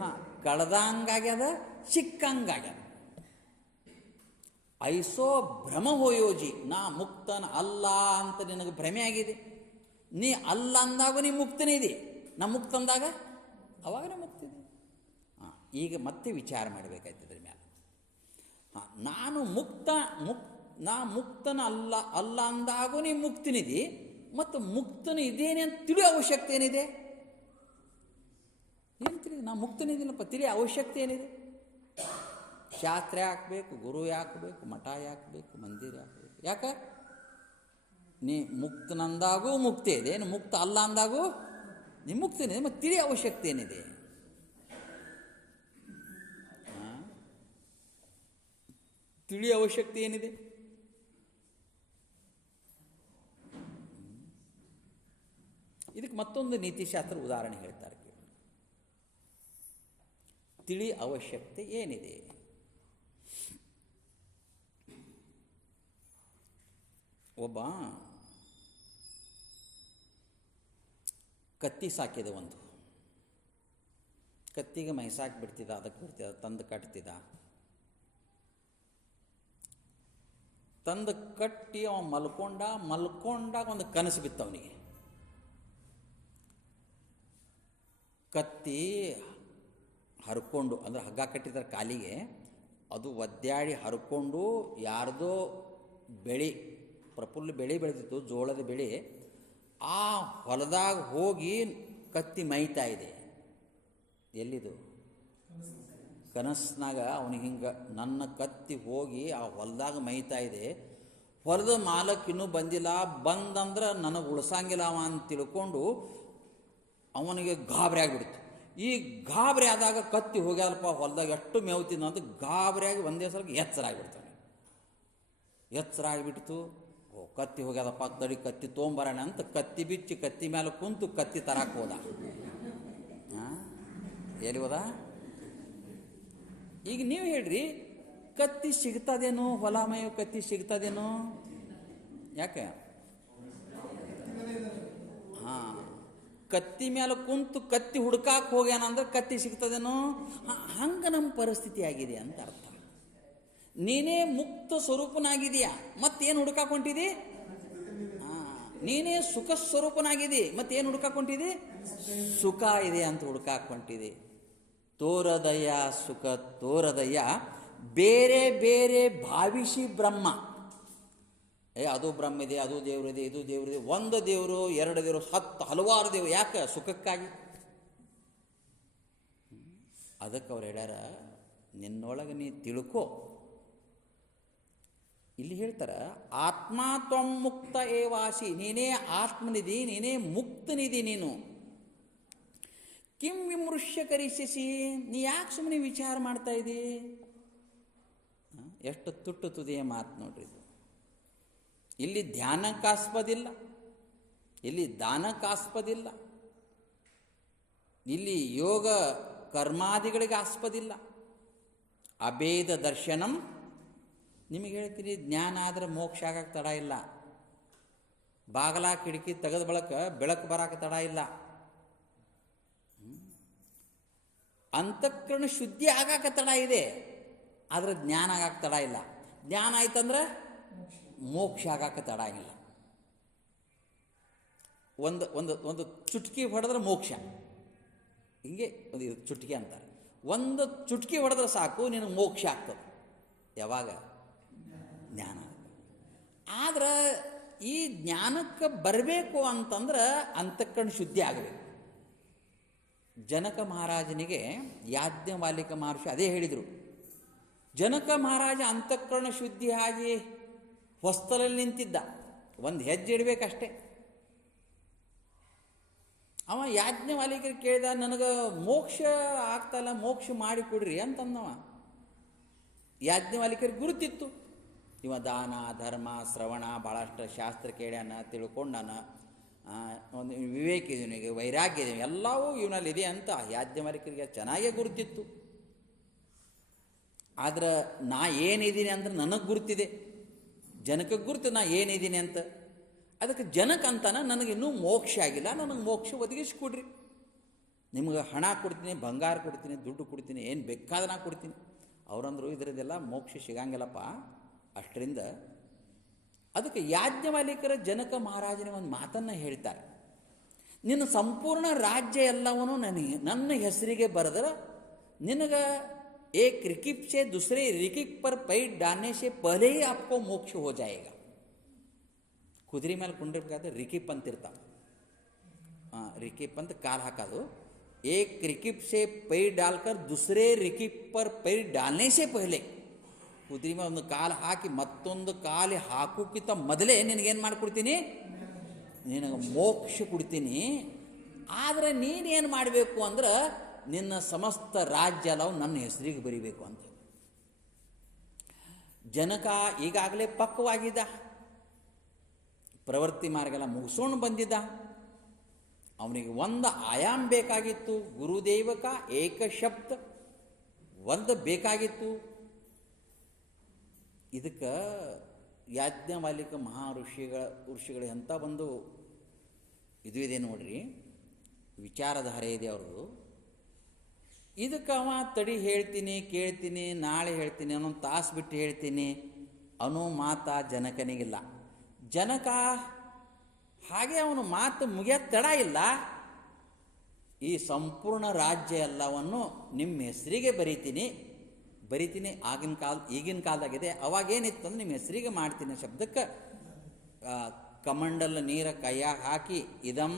ಹಾಂ, ಕಳೆದಂಗಾಗ್ಯದ, ಸಿಕ್ಕಂಗಾಗ್ಯದ. ಐಸೋ ಭ್ರಮ ಹೋಯೋಜಿ. ನಾ ಮುಕ್ತನ ಅಲ್ಲ ಅಂತ ನಿನಗೆ ಭ್ರಮೆ ಆಗಿದೆ. ನೀ ಅಲ್ಲ ಅಂದಾಗ ನೀ ಮುಕ್ತನೇ ಇದೆ. ನಾ ಮುಕ್ತ ಅಂದಾಗ ಅವಾಗನೇ ಮುಕ್ತಿದೆ. ಹಾಂ, ಈಗ ಮತ್ತೆ ವಿಚಾರ ಮಾಡಬೇಕಾಯ್ತು ಇದ್ರ ಮೇಲೆ. ಹಾಂ, ನಾನು ನಾ ಮುಕ್ತನ ಅಲ್ಲ ಅಂದಾಗೂ ನೀ ಮುಕ್ತನಿದೆ. ಮತ್ತು ಮುಕ್ತನ ಇದೇನೆ ಅಂತ ತಿಳಿಯೋ ಅವಶ್ಯಕತೆ ಏನಿದೆ? ಏನು ತಿಳಿದು? ನಾ ಮುಕ್ತನಿದ್ದೀನಪ್ಪ, ತಿಳಿಯೋ ಅವಶ್ಯಕತೆ ಏನಿದೆ? ಶಾಸ್ತ್ರ ಯಾಕಬೇಕು? ಗುರು ಯಾಕಬೇಕು? ಮಠ ಯಾಕಬೇಕು? ಮಂದಿರ ಯಾಕಬೇಕು? ಯಾಕೆ? ನೀ ಮುಕ್ತನಂದಾಗೂ ಮುಕ್ತಿ ಇದೆ, ಮುಕ್ತ ಅಲ್ಲ ಅಂದಾಗೂ ನೀ ಮುಕ್ತನಿದೆ. ಮತ್ತು ತಿಳಿಯೋ ಅವಶ್ಯಕತೆ ಏನಿದೆ? ತಿಳಿಯೋ ಅವಶ್ಯಕತೆ ಏನಿದೆ? ಇದಕ್ಕೆ ಮತ್ತೊಂದು ನೀತಿಶಾಸ್ತ್ರ ಉದಾಹರಣೆ ಹೇಳ್ತಾರೆ. ತಿಳಿ ಅವಶ್ಯಕತೆ ಏನಿದೆ? ಒಬ್ಬ ಕತ್ತಿ ಸಾಕಿದ. ಒಂದು ಕತ್ತಿಗೆ ಮೈಸಾಕಿ ಬಿಡ್ತಿದ್ದ, ಅದಕ್ಕೆ ಬಿಡ್ತಿದ್ದ, ತಂದು ಕಟ್ತಿದ್ದ. ತಂದು ಕಟ್ಟಿ ಅವ ಮಲ್ಕೊಂಡಾಗ ಒಂದು ಕನಸು ಬಿತ್ತು ಅವನಿಗೆ. ಕತ್ತಿ ಹರ್ಕೊಂಡು, ಅಂದರೆ ಹಗ್ಗ ಕಟ್ಟಿದ್ದಾರೆ ಕಾಲಿಗೆ, ಅದು ಒದ್ದಾಡಿ ಹರ್ಕೊಂಡು ಯಾರ್ದೋ ಬೆಳೆ, ಪ್ರಫುಲ್ಲ ಬೆಳೆ ಬೆಳೆದಿತ್ತು, ಜೋಳದ ಬೆಳೆ. ಆ ಹೊಲದಾಗ ಹೋಗಿ ಕತ್ತಿ ಮೈತಾ ಇದೆ. ಎಲ್ಲಿದು? ಕನಸ್ನಾಗ ಅವನಿಗೆ ಹಿಂಗೆ, ನನ್ನ ಕತ್ತಿ ಹೋಗಿ ಆ ಹೊಲದಾಗ ಮೈತಾ ಇದೆ. ಹೊಲದ ಮಾಲಕ್ ಇನ್ನೂ ಬಂದಿಲ್ಲ, ಬಂದಂದ್ರೆ ನನಗೆ ಉಳ್ಸಂಗಿಲ್ಲ ಅವ ಅಂತ ತಿಳ್ಕೊಂಡು ಅವನಿಗೆ ಗಾಬರಿ ಆಗಿಬಿಡ್ತು. ಈ ಗಾಬರಿ ಆದಾಗ ಕತ್ತಿ ಹೋಗ್ಯಾರಪ್ಪ ಹೊಲದಾಗ ಎಷ್ಟು ಮೇವು ತಿನ್ನೋ ಅಂತ ಗಾಬರಿಯಾಗಿ ಒಂದೇ ಸಲ ಎಚ್ಚರ ಆಗಿಬಿಡ್ತಾನೆ. ಎಚ್ಚರ ಆಗಿಬಿಡ್ತು, ಓ ಕತ್ತಿ ಹೋಗ್ಯದಪ್ಪ, ತಡಿ ಕತ್ತಿ ತೊಗೊಂಬರೋಣ ಅಂತ ಕತ್ತಿ ಬಿಚ್ಚಿ ಕತ್ತಿ ಮೇಲೆ ಕುಂತು ಕತ್ತಿ ತರಕ್ಕೆ ಹೋದ. ಎಲ್ಲಿ ಹೋದ? ಈಗ ನೀವು ಹೇಳ್ರಿ, ಕತ್ತಿ ಸಿಗ್ತದೇನೋ, ಹೊಲ ಮೇಯೋ ಕತ್ತಿ ಸಿಗ್ತದೇನೋ? ಯಾಕೆ? ಹಾಂ, ಕತ್ತಿ ಮೇಲೆ ಕುಂತು ಕತ್ತಿ ಹುಡ್ಕಾಕ್ ಹೋಗ್ಯಾನ ಅಂದ್ರೆ ಕತ್ತಿ ಸಿಗ್ತದೇನೋ? ಹಂಗೆ ನಮ್ಮ ಪರಿಸ್ಥಿತಿ ಆಗಿದೆ ಅಂತ ಅರ್ಥ. ನೀನೇ ಮುಕ್ತ ಸ್ವರೂಪನಾಗಿದೆಯಾ, ಮತ್ತೇನು ಹುಡ್ಕಾಕ್ ಹೊಂಟಿದಿ? ನೀನೇ ಸುಖ ಸ್ವರೂಪನಾಗಿದಿ, ಮತ್ತೇನು ಹುಡ್ಕಾಕ್ ಹೊಂಟಿದಿ? ಸುಖ ಇದೆ ಅಂತ ಹುಡ್ಕಾಕ್ ಹೊಂಟಿದಿ. ತೋರದಯ್ಯ ಸುಖ ತೋರದಯ್ಯ, ಬೇರೆ ಬೇರೆ ಭಾವಿಸಿ ಬ್ರಹ್ಮ. ಅದು ಬ್ರಹ್ಮ ಇದೆ, ಅದು ದೇವರಿದೆ, ಇದು ದೇವರಿದೆ. ಒಂದು ದೇವರು, ಎರಡು ದೇವರು, ಹಲವಾರು ದೇವರು. ಯಾಕೆ? ಸುಖಕ್ಕಾಗಿ. ಅದಕ್ಕೆ ಅವ್ರು ಹೇಳ್ಯಾರ, ನಿನ್ನೊಳಗೆ ನೀ ತಿಳ್ಕೋ. ಇಲ್ಲಿ ಹೇಳ್ತಾರ, ಆತ್ಮ ತ್ವಂ ಮುಕ್ತ ಏವಾಸಿ, ನೀನೇ ಆತ್ಮನಿಧಿ, ನೀನೇ ಮುಕ್ತನಿಧಿ ನೀನು. ಕಿಂ ವಿಮೃಶ್ಯ ಕರಿಷ್ಯಸಿ, ನೀ ಯಾಕೆ ಸುಮ್ಮನೆ ವಿಚಾರ ಮಾಡ್ತಾ ಇದ್ದೀ? ಎಷ್ಟು ತುಟ್ಟು ತುದಿಯ ಮಾತು ನೋಡ್ರಿ ಇದು. ಇಲ್ಲಿ ಧ್ಯಾನಕ್ಕಾಸ್ಪದಿಲ್ಲ, ಇಲ್ಲಿ ದಾನಕ್ಕಾಸ್ಪದಿಲ್ಲ, ಇಲ್ಲಿ ಯೋಗ ಕರ್ಮಾದಿಗಳಿಗೆ ಆಸ್ಪದಿಲ್ಲ. ಅಭೇದ ದರ್ಶನಂ. ನಿಮಗೆ ಹೇಳ್ತೀನಿ, ಜ್ಞಾನ ಆದರೆ ಮೋಕ್ಷ ಆಗಕ್ಕೆ ತಡ ಇಲ್ಲ. ಬಾಗಲ ಕಿಟಕಿ ತೆಗೆದ ಬಳಕ ಬೆಳಕು ಬರಕ್ಕೆ ತಡ ಇಲ್ಲ. ಅಂತಃಕರಣ ಶುದ್ಧಿ ಆಗಕ್ಕೆ ತಡ ಇದೆ, ಆದರೆ ಜ್ಞಾನ ಆಗಕ್ಕೆ ತಡ ಇಲ್ಲ. ಜ್ಞಾನ ಆಯ್ತಂದ್ರೆ ಮೋಕ್ಷ ಆಗಕ್ಕೆ ತಡ ಇಲ್ಲ. ಒಂದು ಒಂದು ಒಂದು ಚುಟ್ಕಿ ಹೊಡೆದ್ರೆ ಮೋಕ್ಷ, ಹಿಂಗೆ ಒಂದು ಚುಟ್ಕಿ ಅಂತಾರೆ. ಒಂದು ಚುಟ್ಕಿ ಹೊಡೆದ್ರೆ ಸಾಕು, ನಿನಗೆ ಮೋಕ್ಷ ಆಗ್ತದೆ. ಯಾವಾಗ? ಜ್ಞಾನ. ಆದ್ರೆ ಈ ಜ್ಞಾನಕ್ಕೆ ಬರಬೇಕು ಅಂತಂದ್ರೆ ಅಂತಃಕರಣ ಶುದ್ಧಿ ಆಗಬೇಕು. ಜನಕ ಮಹಾರಾಜನಿಗೆ ಯಾಜ್ಞವಾಲಿಕ ಮಹರ್ಷಿ ಅದೇ ಹೇಳಿದರು. ಜನಕ ಮಹಾರಾಜ ಅಂತಃಕರಣ ಶುದ್ಧಿ ಆಗಿ ಹೊಸ್ತಲಲ್ಲಿ ನಿಂತಿದ್ದ, ಒಂದು ಹೆಜ್ಜೆ ಇಡಬೇಕಷ್ಟೇ. ಅವ ಯಾಜ್ಞವಾಲಿಕರು ಕೇಳಿದ, ನನಗೆ ಮೋಕ್ಷ ಆಗ್ತಲ್ಲ, ಮೋಕ್ಷ ಮಾಡಿಕೊಡ್ರಿ ಅಂತಂದವ. ಯಾಜ್ಞವಾಲಿಕರಿಗೆ ಗುರುತಿತ್ತು, ಇವ ದಾನ ಧರ್ಮ ಶ್ರವಣ ಭಾಳಷ್ಟು ಶಾಸ್ತ್ರ ಕೇಳ್ಯಾನ, ತಿಳ್ಕೊಂಡಾನ, ಒಂದು ವಿವೇಕ ಇದೆ, ಇವನಿಗೆ ವೈರಾಗ್ಯ ಇದೆ, ಎಲ್ಲವೂ ಇವನಲ್ಲಿದೆ ಅಂತ ಯಾಜ್ಞವಾಲಿಕರಿಗೆ ಚೆನ್ನಾಗೇ ಗುರುತಿತ್ತು. ಆದ್ರೆ ನಾ ಏನಿದ್ದೀನಿ ಅಂದ್ರೆ ನನಗೆ ಗುರುತಿದೆ, ಜನಕ್ಕೆ ಗುರುತು ನಾ ಏನಿದ್ದೀನಿ ಅಂತ. ಅದಕ್ಕೆ ಜನಕ್ಕೆ ಅಂತಾನೆ, ನನಗಿನ್ನೂ ಮೋಕ್ಷ ಆಗಿಲ್ಲ, ನನಗೆ ಮೋಕ್ಷ ಒದಗಿಸ್ಕೊಡ್ರಿ. ನಿಮ್ಗೆ ಹಣ ಕೊಡ್ತೀನಿ, ಬಂಗಾರ ಕೊಡ್ತೀನಿ, ದುಡ್ಡು ಕೊಡ್ತೀನಿ, ಏನು ಬೇಕಾದ್ರೆ ನಾ ಕೊಡ್ತೀನಿ. ಅವರಂದ್ರು ಇದರದೆಲ್ಲ ಮೋಕ್ಷ ಸಿಗಂಗಿಲ್ಲಪ್ಪ. ಅಷ್ಟರಿಂದ ಅದಕ್ಕೆ ಯಾಜ್ಞವಾಲಿಕರ ಜನಕ ಮಹಾರಾಜನ ಒಂದು ಮಾತನ್ನು ಹೇಳ್ತಾರೆ, ನಿನ್ನ ಸಂಪೂರ್ಣ ರಾಜ್ಯ ಎಲ್ಲವನ್ನೂ ನನ್ನ ಹೆಸರಿಗೆ ಬರೆದ್ರೆ ನಿನಗೆ एक रिकिप से दूसरे रिकिप पर पैर डालने से पहले ही आपको मोक्ष हो जाएगा. ಕುದುರೆ ಮೇಲೆ ಕುಂಡಿರ್ಬೇಕಾದ್ರೆ ರಿಕಿಪ್ ಅಂತಿರ್ತಾವ. ರಿಕಿಪ್ ಅಂತ ಕಾಲು ಹಾಕೋದು. एक रिकिप से पैर डालकर दूसरे रिकिप पर पैर डालने से पहले, ಕುದುರೆ ಮೇಲೆ ಒಂದು ಕಾಲು ಹಾಕಿ ಮತ್ತೊಂದು ಕಾಲು ಹಾಕೋಕ್ಕಿಂತ ಮೊದಲೇ ನಿನಗೇನು ಮಾಡಿಕೊಡ್ತೀನಿ? ನಿನಗೆ ಮೋಕ್ಷ ಕೊಡ್ತೀನಿ. ಆದರೆ ನೀನೇನು ಮಾಡಬೇಕು ಅಂದ್ರೆ ನಿನ್ನ ಸಮಸ್ತ ರಾಜ್ಯ ಎಲ್ಲವೂ ನನ್ನ ಹೆಸರಿಗೆ ಬರಿಬೇಕು ಅಂತ. ಜನಕ ಈಗಾಗಲೇ ಪಕ್ವಾಗಿದ್ದ, ಪ್ರವೃತ್ತಿ ಮಾರ್ಗ ಮುಗಿಸ್ಕೊಂಡು ಬಂದಿದ್ದ. ಅವನಿಗೆ ಒಂದು ಆಯಾಮ ಬೇಕಾಗಿತ್ತು, ಗುರುದೇವಕ ಏಕ ಶಬ್ದ ಒಂದು ಬೇಕಾಗಿತ್ತು. ಇದಕ್ಕೆ ಯಾಜ್ಞವಾಲಿಕ ಋಷಿಗಳ ಎಂಥ ಒಂದು ಇದು ಇದೆ ನೋಡ್ರಿ, ವಿಚಾರಧಾರೆ ಇದೆ ಅವ್ರದ್ದು. ಇದಕ್ಕೆ ಅವ ತಡಿ ಹೇಳ್ತೀನಿ, ಕೇಳ್ತೀನಿ, ನಾಳೆ ಹೇಳ್ತೀನಿ, ಅನ್ನೊಂದು ತಾಸು ಬಿಟ್ಟು ಹೇಳ್ತೀನಿ ಅನ್ನೋ ಮಾತು ಜನಕನಿಗಿಲ್ಲ. ಜನಕ ಹಾಗೆ ಅವನು ಮಾತು ಮುಗಿಯೋ ತಡ ಇಲ್ಲ, ಈ ಸಂಪೂರ್ಣ ರಾಜ್ಯ ಎಲ್ಲವನ್ನು ನಿಮ್ಮ ಹೆಸರಿಗೆ ಬರಿತೀನಿ. ಈಗಿನ ಕಾಲದಾಗಿದೆ. ಅವಾಗೇನಿತ್ತಂದ್ರೆ ನಿಮ್ಮ ಹೆಸರಿಗೆ ಮಾಡ್ತೀನಿ ಶಬ್ದಕ್ಕೆ ಕಮಂಡಲ ನೀರ ಕೈಯಾಗ ಹಾಕಿ ಇದಂ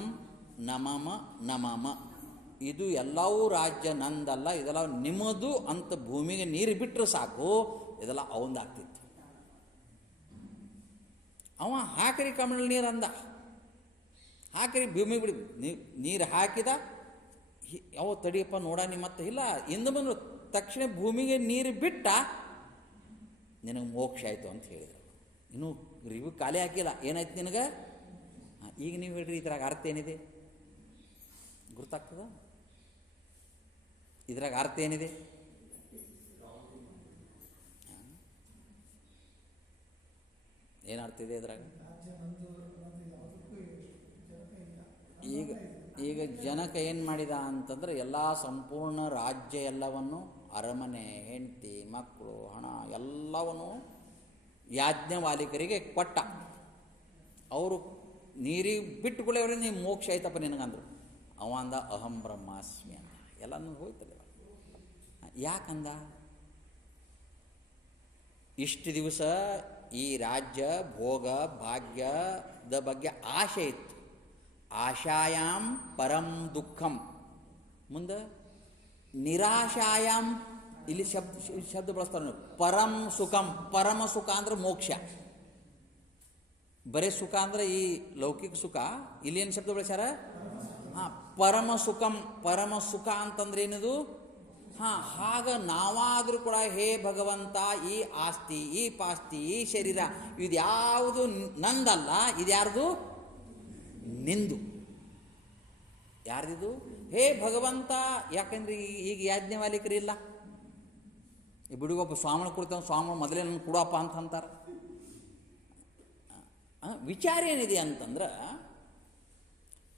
ನಮಮ ನಮಮ, ಇದು ಎಲ್ಲವೂ ರಾಜ್ಯ ನಂದಲ್ಲ, ಇದೆಲ್ಲ ನಿಮ್ಮದು ಅಂತ ಭೂಮಿಗೆ ನೀರು ಬಿಟ್ಟರೆ ಸಾಕು, ಇದೆಲ್ಲ ಅವಂದಾಗ್ತಿತ್ತು. ಅವ ಹಾಕ್ರಿ ಕಮಂಡಲ ನೀರು ಅಂದ. ಹಾಕಿರಿ ಭೂಮಿಗೆ ಬಿಡಿ. ನೀರು ಹಾಕಿದ ಯಾವ ತಡಿಯಪ್ಪ ನೋಡಾನಿ ಮತ್ತೆ ಇಲ್ಲ ಇಂದು ಬಂದರು ತಕ್ಷಣ ಭೂಮಿಗೆ ನೀರು ಬಿಟ್ಟ ನಿನಗೆ ಮೋಕ್ಷ ಆಯಿತು ಅಂತ ಹೇಳಿದರು. ಇನ್ನೂ ರಿವ್ಯೂ ಖಾಲಿ ಹಾಕಿಲ್ಲ, ಏನಾಯ್ತು ನಿನಗೆ? ಈಗ ನೀವು ಹೇಳ್ರಿ ಇದ್ರಾಗ ಅರ್ಥ ಏನಿದೆ ಗೊತ್ತಾಗ್ತದ? ಇದ್ರಾಗ ಅರ್ಥ ಏನಿದೆ? ಏನು ಅರ್ಥ ಇದೆ ಇದ್ರಾಗ? ಈಗ ಜನಕ ಏನು ಮಾಡಿದ ಅಂತಂದ್ರೆ ಎಲ್ಲ ಸಂಪೂರ್ಣ ರಾಜ್ಯ ಎಲ್ಲವನ್ನು, ಅರಮನೆ, ಹೆಂಡತಿ, ಮಕ್ಕಳು, ಹಣ ಎಲ್ಲವನ್ನು ಯಾಜ್ಞವಾಲಿಕರಿಗೆ ಕೊಟ್ಟ. ಅವರು ನೀರಿಗೆ ಬಿಟ್ಟುಕೊಳ್ಳೋವ್ರೆ ನೀವು ಮೋಕ್ಷ ಆಯ್ತಪ್ಪ ನಿನಗಂದ್ರು. ಅವ ಅಂದ ಅಹಂ ಬ್ರಹ್ಮಾಸ್ಮಿ ಅಂತ. ಎಲ್ಲನೂ ಹೋಯ್ತಲ್ಲ. ಯಾಕಂದ? ಇಷ್ಟು ದಿವಸ ಈ ರಾಜ್ಯ ಭೋಗ ಭಾಗ್ಯದ ಬಗ್ಗೆ ಆಶೆ ಇತ್ತು. ಆಶಾಯಾಮ್ ಪರಂ ದುಃಖಂ. ಮುಂದೆ ನಿರಾಶಾಯಾಮ್, ಇಲ್ಲಿ ಶಬ್ದ ಬಳಸ್ತಾರೆ ನೀವು, ಪರಂ ಸುಖಂ. ಪರಮ ಸುಖ ಅಂದ್ರೆ ಮೋಕ್ಷ. ಬರೀ ಸುಖ ಅಂದ್ರೆ ಈ ಲೌಕಿಕ ಸುಖ. ಇಲ್ಲಿ ಏನು ಶಬ್ದ ಬಳಸ್ಯಾರ? ಪರಮ ಸುಖಂ. ಪರಮ ಸುಖ ಅಂತಂದ್ರೆ ಏನಿದು? ಹಾಗ ನಾವಾದರೂ ಕೂಡ ಹೇ ಭಗವಂತ, ಈ ಆಸ್ತಿ, ಈ ಪಾಸ್ತಿ, ಈ ಶರೀರ ಇದ್ಯಾವುದು ನಂದಲ್ಲ, ಇದ್ಯಾರ್ದು? ನಿಂದು. ಯಾರ್ದಿದು? ಹೇ ಭಗವಂತ. ಯಾಕಂದ್ರೆ ಈಗ ಯಾಜ್ಞವಾಲಿಕರಿಲ್ಲ. ಈ ಬಿಡುಗೊಬ್ಬ ಸ್ವಾಮಿ ಕೊಡ್ತಾನೆ, ಸ್ವಾಮಿ ಮೊದಲೇ ನನ್ನ ಕೊಡಪ್ಪ ಅಂತ ಅಂತಾರೆ. ವಿಚಾರ ಏನಿದೆ ಅಂತಂದ್ರೆ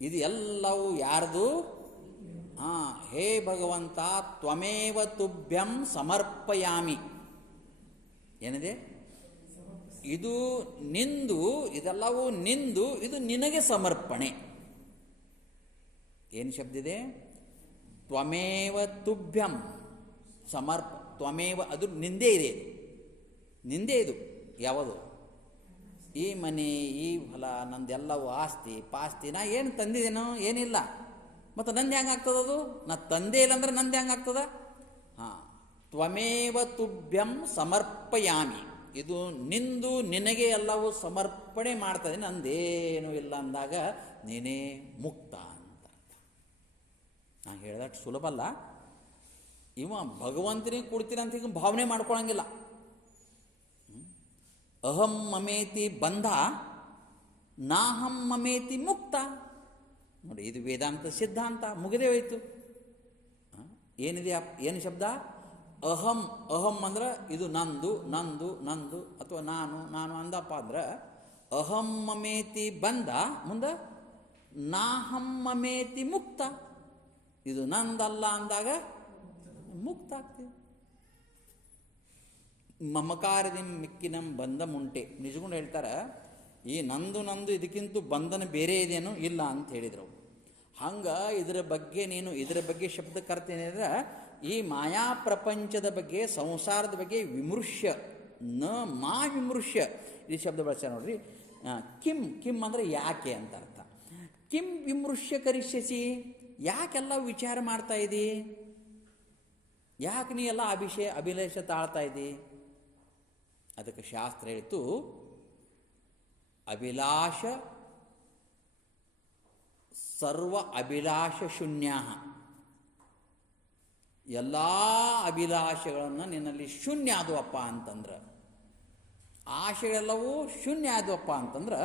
ಇದು ಎಲ್ಲವೂ ಯಾರ್ದು? ಹೇ ಭಗವಂತ ತ್ವಮೇವ ತುಭ್ಯಂ ಸಮರ್ಪಯಾಮಿ. ಏನಿದೆ? ಇದು ನಿಂದು, ಇದೆಲ್ಲವೂ ನಿಂದು, ಇದು ನಿನಗೆ ಸಮರ್ಪಣೆ. ಏನು ಶಬ್ದ ಇದೆ? ತ್ವಮೇವ ತುಭ್ಯಂ ತ್ವಮೇವ, ಅದು ನಿಂದೇ ಇದೆ. ನಿಂದೇ ಇದು. ಯಾವುದು? ಈ ಮನೆ, ಈ ಹೊಲ, ನಂದೆಲ್ಲವೂ ಆಸ್ತಿ ಪಾಸ್ತಿ. ನಾ ಏನು ತಂದಿದ್ದೇನೋ? ಏನಿಲ್ಲ. ಮತ್ತು ನಂದು ಹೆಂಗೆ ಆಗ್ತದದು? ನಾ ತಂದೆ ಇಲ್ಲ ಅಂದ್ರೆ ನಂದು ಹೆಂಗೆ ಆಗ್ತದ? ತ್ವಮೇವ ತುಭ್ಯಂ ಸಮರ್ಪಯಾಮಿ. ಇದು ನಿಂದು, ನಿನಗೆ ಎಲ್ಲವೂ ಸಮರ್ಪಣೆ ಮಾಡ್ತದೆ, ನಂದೇನು ಇಲ್ಲ ಅಂದಾಗ ನೀನೇ ಮುಕ್ತ ಅಂತ. ನಾನು ಹೇಳಿದಷ್ಟು ಸುಲಭ ಅಲ್ಲ. ಇವ ಭಗವಂತನಿಗೆ ಕೊಡ್ತೀನಿ ಅಂತ ಈಗ ಭಾವನೆ ಮಾಡ್ಕೊಳಂಗಿಲ್ಲ. ಅಹಂ ಮಮೇತಿ ಬಂಧ, ನಾಹಂ ಮಮೇತಿ ಮುಕ್ತ. ನೋಡಿ, ಇದು ವೇದಾಂತ ಸಿದ್ಧಾಂತ. ಮುಗಿದೇ ಹೋಯ್ತು. ಏನಿದೆ? ಏನು ಶಬ್ದ? ಅಹಂ. ಅಹಂ ಅಂದ್ರೆ ಇದು ನಂದು, ನಂದು, ನಂದು, ಅಥವಾ ನಾನು, ನಾನು ಅಂದಪ್ಪ ಅಂದ್ರೆ ಅಹಂ ಮಮೇತಿ ಬಂಧ. ಮುಂದೆ ನಾಹಂ ಮಮೇತಿ ಮುಕ್ತ. ಇದು ನಂದಲ್ಲ ಅಂದಾಗ ಮುಕ್ತ ಆಗ್ತೀವಿ. ಮಮಕಾರದಿ ಮಿಕ್ಕಿನಂ ಬಂಧ ಮುಂಟೆ. ನಿಜಗೊಂಡು ಹೇಳ್ತಾರೆ, ಈ ನಂದು ನಂದು ಇದಕ್ಕಿಂತ ಬಂಧನ ಬೇರೆ ಇದೆಯೇನು? ಇಲ್ಲ ಅಂತ ಹೇಳಿದ್ರು. ಹಂಗೆ ಇದರ ಬಗ್ಗೆ ಶಬ್ದಕ್ಕರ್ಥ ಏನಿದ್ರೆ, ಈ ಮಾಯಾ ಪ್ರಪಂಚದ ಬಗ್ಗೆ, ಸಂಸಾರದ ಬಗ್ಗೆ ವಿಮೃಶ್ಯ ನ ಮಾ ವಿಮೃಶ್ಯ, ಈ ಶಬ್ದ ಬಳಸ್ಯಾರ ನೋಡ್ರಿ. ಕಿಮ್ ಅಂದರೆ ಯಾಕೆ ಅಂತ ಅರ್ಥ. ಕಿಂ ವಿಮೃಶ್ಯ ಕರಿಷ್ಯಸಿ, ಯಾಕೆಲ್ಲ ವಿಚಾರ ಮಾಡ್ತಾ ಇದ್ದಿ? ಯಾಕೆ ನೀ ಎಲ್ಲ ಅಭಿಲೇಷ ತಾಳ್ತಾ ಇದ್ದಿ? ಅದಕ್ಕೆ ಶಾಸ್ತ್ರ ಹೇಳಿತು, ಅಭಿಲಾಷ ಸರ್ವ ಅಭಿಲಾಷ ಶೂನ್ಯ. ಎಲ್ಲ ಅಭಿಲಾಷೆಗಳನ್ನು ನಿನ್ನಲ್ಲಿ ಶೂನ್ಯ ಆದವಪ್ಪ ಅಂತಂದ್ರೆ, ಆಶೆಗಳೆಲ್ಲವೂ ಶೂನ್ಯ ಆದವಪ್ಪ ಅಂತಂದ್ರೆ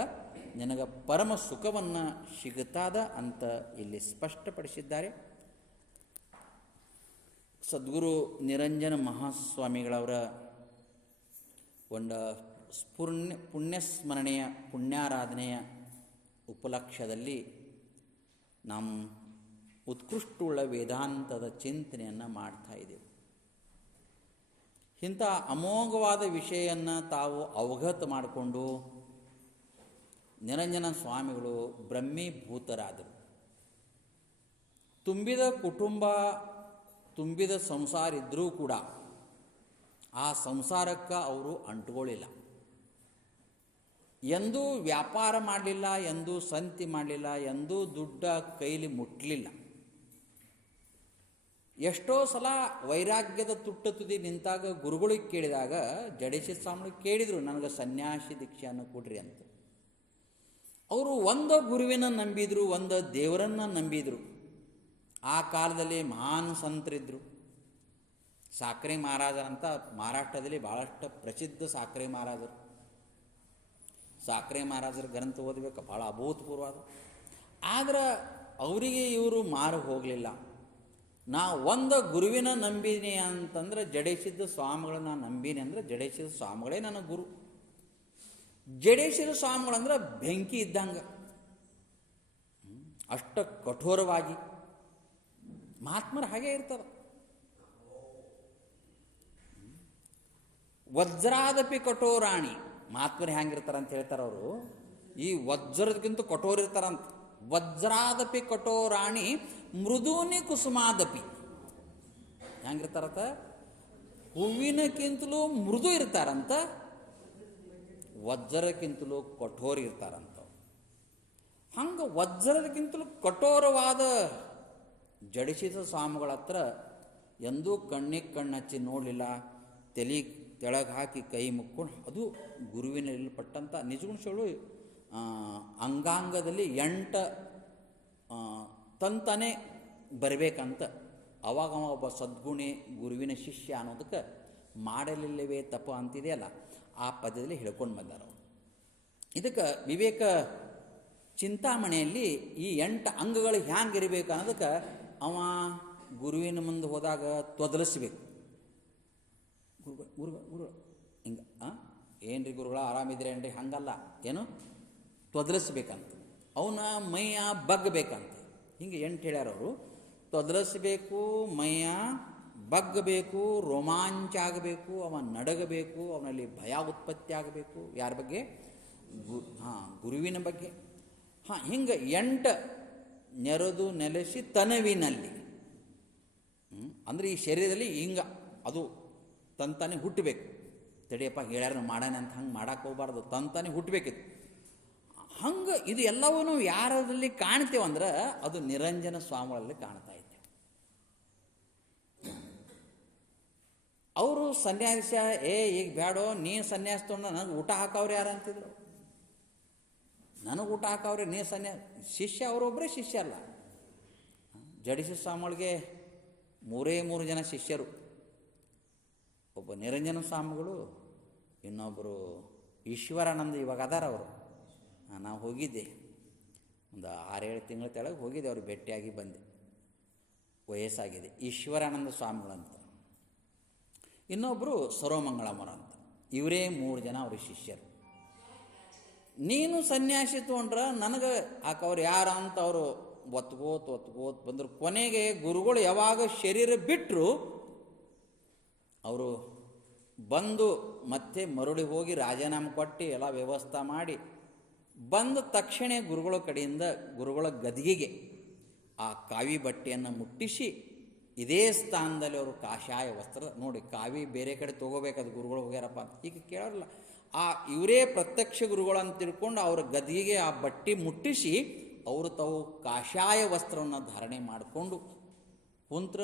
ನಿನಗೆ ಪರಮ ಸುಖವನ್ನು ಸಿಗುತ್ತಾದ ಅಂತ ಇಲ್ಲಿ ಸ್ಪಷ್ಟಪಡಿಸಿದ್ದಾರೆ. ಸದ್ಗುರು ನಿರಂಜನ ಮಹಾಸ್ವಾಮಿಗಳವರ ಒಂದು ಪುಣ್ಯಸ್ಮರಣೆಯ ಪುಣ್ಯಾರಾಧನೆಯ ಉಪಲಕ್ಷ್ಯದಲ್ಲಿ ನಾವು ಉತ್ಕೃಷ್ಟುಳ್ಳ ವೇದಾಂತದ ಚಿಂತನೆಯನ್ನು ಮಾಡ್ತಾ ಇದ್ದೇವೆ. ಇಂಥ ಅಮೋಘವಾದ ವಿಷಯವನ್ನು ತಾವು ಅವಗತ ಮಾಡಿಕೊಂಡು ನಿರಂಜನ ಸ್ವಾಮಿಗಳು ಬ್ರಹ್ಮೀಭೂತರಾದರು. ತುಂಬಿದ ಕುಟುಂಬ, ತುಂಬಿದ ಸಂಸಾರ ಇದ್ದರೂ ಕೂಡ ಆ ಸಂಸಾರಕ್ಕೆ ಅವರು ಅಂಟ್ಕೊಳ್ಳಿಲ್ಲ. ಎಂದೂ ವ್ಯಾಪಾರ ಮಾಡಲಿಲ್ಲ, ಎಂದೂ ಸಂತಿ ಮಾಡಲಿಲ್ಲ, ಎಂದೂ ದುಡ್ಡ ಕೈಲಿ ಮುಟ್ಟಲಿಲ್ಲ. ಎಷ್ಟೋ ಸಲ ವೈರಾಗ್ಯದ ತುಟ್ಟ ತುದಿ ನಿಂತಾಗ ಗುರುಗಳಿಗೆ ಕೇಳಿದಾಗ ಜಡೇಶಿ ಸ್ವಾಮಿಗಳಿಗೆ ಕೇಳಿದರು, ನನಗೆ ಸನ್ಯಾಸಿ ದೀಕ್ಷೆಯನ್ನು ಕೊಡ್ರಿ ಅಂತ. ಅವರು ಒಂದು ಗುರುವಿನ ನಂಬಿದ್ರು, ಒಂದು ದೇವರನ್ನು ನಂಬಿದರು. ಆ ಕಾಲದಲ್ಲಿ ಮಹಾನ್ ಸಂತರಿದ್ದರು. ಸಾಕ್ರೆ ಮಹಾರಾಜರಂತ ಮಹಾರಾಷ್ಟ್ರದಲ್ಲಿ ಭಾಳಷ್ಟು ಪ್ರಸಿದ್ಧ ಸಾಕ್ರೆ ಮಹಾರಾಜರು. ಸಾಕ್ರೆ ಮಹಾರಾಜರ ಗ್ರಂಥ ಓದಬೇಕು, ಭಾಳ ಅಭೂತಪೂರ್ವ ಅದು. ಆದ್ರೆ ಅವರಿಗೆ ಇವರು ಮಾರು ಹೋಗಲಿಲ್ಲ. ನಾ ಒಂದು ಗುರುವಿನ ನಂಬಿನಿ ಅಂತಂದ್ರೆ ಜಡೇಶಿದ್ದ ಸ್ವಾಮಿಗಳನ್ನ ನಂಬಿನಿ ಅಂದರೆ ಜಡೇಶಿದ ಸ್ವಾಮಿಗಳೇ ನನ್ನ ಗುರು. ಜಡೇಶಿದ ಸ್ವಾಮಿಗಳಂದ್ರೆ ಬೆಂಕಿ ಇದ್ದಂಗೆ, ಅಷ್ಟು ಕಠೋರವಾಗಿ ಮಹಾತ್ಮರು ಹಾಗೇ ಇರ್ತಾರೆ. ವಜ್ರಾದಪಿ ಕಠೋರಾಣಿ, ಮಹಾತ್ಮರು ಹೆಂಗಿರ್ತಾರೆ ಅಂತ ಹೇಳ್ತಾರೆ ಅವರು. ಈ ವಜ್ರದಕ್ಕಿಂತ ಕಠೋರ ಇರ್ತಾರಂತ. ವಜ್ರಾದಪಿ ಕಠೋರಾಣಿ ಮೃದೂನಿ ಕುಸುಮಾದಪಿ, ಹೆಂಗಿರ್ತಾರಂತ, ಹೂವಿನಕ್ಕಿಂತಲೂ ಮೃದು ಇರ್ತಾರಂತ, ವಜ್ರಕ್ಕಿಂತಲೂ ಕಠೋರ ಇರ್ತಾರಂತ. ಹಂಗೆ ವಜ್ರದಕ್ಕಿಂತಲೂ ಕಠೋರವಾದ ಜಡಿಸಿದ ಸ್ವಾಮಿಗಳ ಹತ್ರ ಎಂದೂ ಕಣ್ಣಿಗೆ ಕಣ್ಣಚ್ಚಿ ನೋಡಲಿಲ್ಲ. ತಲೆ ತೆಳಗೆ ಹಾಕಿ ಕೈ ಮುಕ್ಕೊಂಡು, ಅದು ಗುರುವಿನಲ್ಲಿ ಪಟ್ಟಂಥ ನಿಜಗುಣಗಳು ಅಂಗಾಂಗದಲ್ಲಿ 8 ತಂತಾನೆ ಬರಬೇಕಂತ. ಅವಾಗ ಒಬ್ಬ ಸದ್ಗುಣಿ ಗುರುವಿನ ಶಿಷ್ಯ ಅನ್ನೋದಕ್ಕೆ ಮಾಡಲಿಲ್ಲವೇ ತಪ ಅಂತಿದೆಯಲ್ಲ, ಆ ಪದ್ಯದಲ್ಲಿ ಹೇಳ್ಕೊಂಡು ಬಂದಾರ ಅವರು. ಇದಕ್ಕೆ ವಿವೇಕ ಚಿಂತಾಮಣಿಯಲ್ಲಿ ಈ 8 ಅಂಗಗಳು ಹ್ಯಾಂಗಿರಬೇಕು ಅನ್ನೋದಕ್ಕೆ ಅವ ಗುರುವಿನ ಮುಂದೆ ಹೋದಾಗ ತೊದಲಿಸ್ಬೇಕು. ಗುರು ಹಿಂಗೆ ಏನ್ರಿ ಗುರುಗಳ ಆರಾಮಿದ್ರೇನ್ರಿ, ಹಂಗಲ್ಲ, ಏನು ತೊದಲಿಸ್ಬೇಕಂತ, ಅವನ ಮೈಯ ಬಗ್ಗಬೇಕಂತ. ಹಿಂಗೆ 8 ಹೇಳ್ಯಾರ ಅವರು. ತೊದಲಿಸ್ಬೇಕು, ಮೈಯ ಬಗ್ಗಬೇಕು, ರೋಮಾಂಚ ಆಗಬೇಕು, ಅವ ನಡಗಬೇಕು, ಅವನಲ್ಲಿ ಭಯ ಉತ್ಪತ್ತಿ ಆಗಬೇಕು. ಯಾರ ಬಗ್ಗೆ? ಗುರುವಿನ ಬಗ್ಗೆ. ಹಿಂಗೆ 8 ನೆರೆದು ನೆಲೆಸಿ ತನವಿನಲ್ಲಿ, ಅಂದರೆ ಈ ಶರೀರದಲ್ಲಿ ಹಿಂಗೆ ಅದು ತಂತಾನೆ ಹುಟ್ಟಬೇಕು. ತಡಿಯಪ್ಪ ಹೇಳ್ಯಾರ ಮಾಡೋಣ ಅಂತ ಹಂಗೆ ಮಾಡಕ್ಕೆ ಹೋಗ್ಬಾರ್ದು, ತಂತಾನೆ ಹುಟ್ಟಬೇಕಿತ್ತು. ಹಂಗೆ ಇದು ಎಲ್ಲವೂ ಯಾರಲ್ಲಿ ಕಾಣ್ತೇವಂದ್ರೆ ಅದು ನಿರಂಜನ ಸ್ವಾಮಿಗಳಲ್ಲಿ ಕಾಣ್ತಾ ಇದ್ದೇವೆ. ಅವರು ಸನ್ಯಾಸ, ಈಗ ಬೇಡೋ ನೀ ಸನ್ಯಾಸ ತೊಗೊಂಡು ನನಗೆ ಊಟ ಹಾಕವ್ರು ಯಾರು ಅಂತಿದ್ರು. ನನಗೆ ಊಟ ಹಾಕವ್ರೆ, ನೀ ಸನ್ಯಾಸ. ಶಿಷ್ಯ ಅವರೊಬ್ಬರೇ ಶಿಷ್ಯ ಅಲ್ಲ. ಜಡಿಸಿ ಸ್ವಾಮಿಗಳಿಗೆ 3 ಜನ ಶಿಷ್ಯರು. ಒಬ್ಬ ನಿರಂಜನ ಸ್ವಾಮಿಗಳು, ಇನ್ನೊಬ್ಬರು ಈಶ್ವರಾನಂದ, ಇವಾಗ ಅದಾರ ಅವರು. ನಾವು ಹೋಗಿದ್ದೆ, ಒಂದು 6-7 ತಿಂಗಳ ಕೆಳಗೆ ಹೋಗಿದ್ದೆ, ಅವ್ರಿಗೆ ಭೇಟಿಯಾಗಿ ಬಂದೆ. ವಯಸ್ಸಾಗಿದೆ. ಈಶ್ವರಾನಂದ ಸ್ವಾಮಿಗಳಂತ, ಇನ್ನೊಬ್ಬರು ಸರ್ವಮಂಗಳಮ್ಮರ ಅಂತ. ಇವರೇ 3 ಜನ ಅವ್ರಿಗೆ ಶಿಷ್ಯರು. ನೀನು ಸನ್ಯಾಸಿ ತೊಗೊಂಡ್ರೆ ನನಗೆ ಆಕವ್ರು ಯಾರ ಅಂತ ಅವರು ಒತ್ಕೋತ್ ಬಂದರು. ಕೊನೆಗೆ ಗುರುಗಳು ಯಾವಾಗ ಶರೀರ ಬಿಟ್ಟರು, ಅವರು ಬಂದು ಮತ್ತೆ ಮರಳಿ ಹೋಗಿ ರಾಜೀನಾಮೆ ಕೊಟ್ಟು ಎಲ್ಲ ವ್ಯವಸ್ಥೆ ಮಾಡಿ ಬಂದ ತಕ್ಷಣ ಗುರುಗಳ ಕಡೆಯಿಂದ ಗುರುಗಳ ಗದಿಗೆಗೆ ಆ ಕಾವಿ ಬಟ್ಟೆಯನ್ನು ಮುಟ್ಟಿಸಿ ಇದೇ ಸ್ಥಾನದಲ್ಲಿ ಅವರು ಕಾಷಾಯ ವಸ್ತ್ರ, ನೋಡಿ ಕಾವಿ ಬೇರೆ ಕಡೆ ತೊಗೋಬೇಕಾದ ಗುರುಗಳು ಹೋಗ್ಯಾರಪ್ಪ ಅಂತ ಈಗ ಕೇಳೋಲ್ಲ. ಇವರೇ ಪ್ರತ್ಯಕ್ಷ ಗುರುಗಳು ಅಂತ ತಿಳ್ಕೊಂಡು ಅವರ ಗದಿಗೆ ಆ ಬಟ್ಟೆ ಮುಟ್ಟಿಸಿ ಅವರು ತಾವು ಕಾಷಾಯ ವಸ್ತ್ರವನ್ನು ಧಾರಣೆ ಮಾಡಿಕೊಂಡು ಕುಂತ್ರ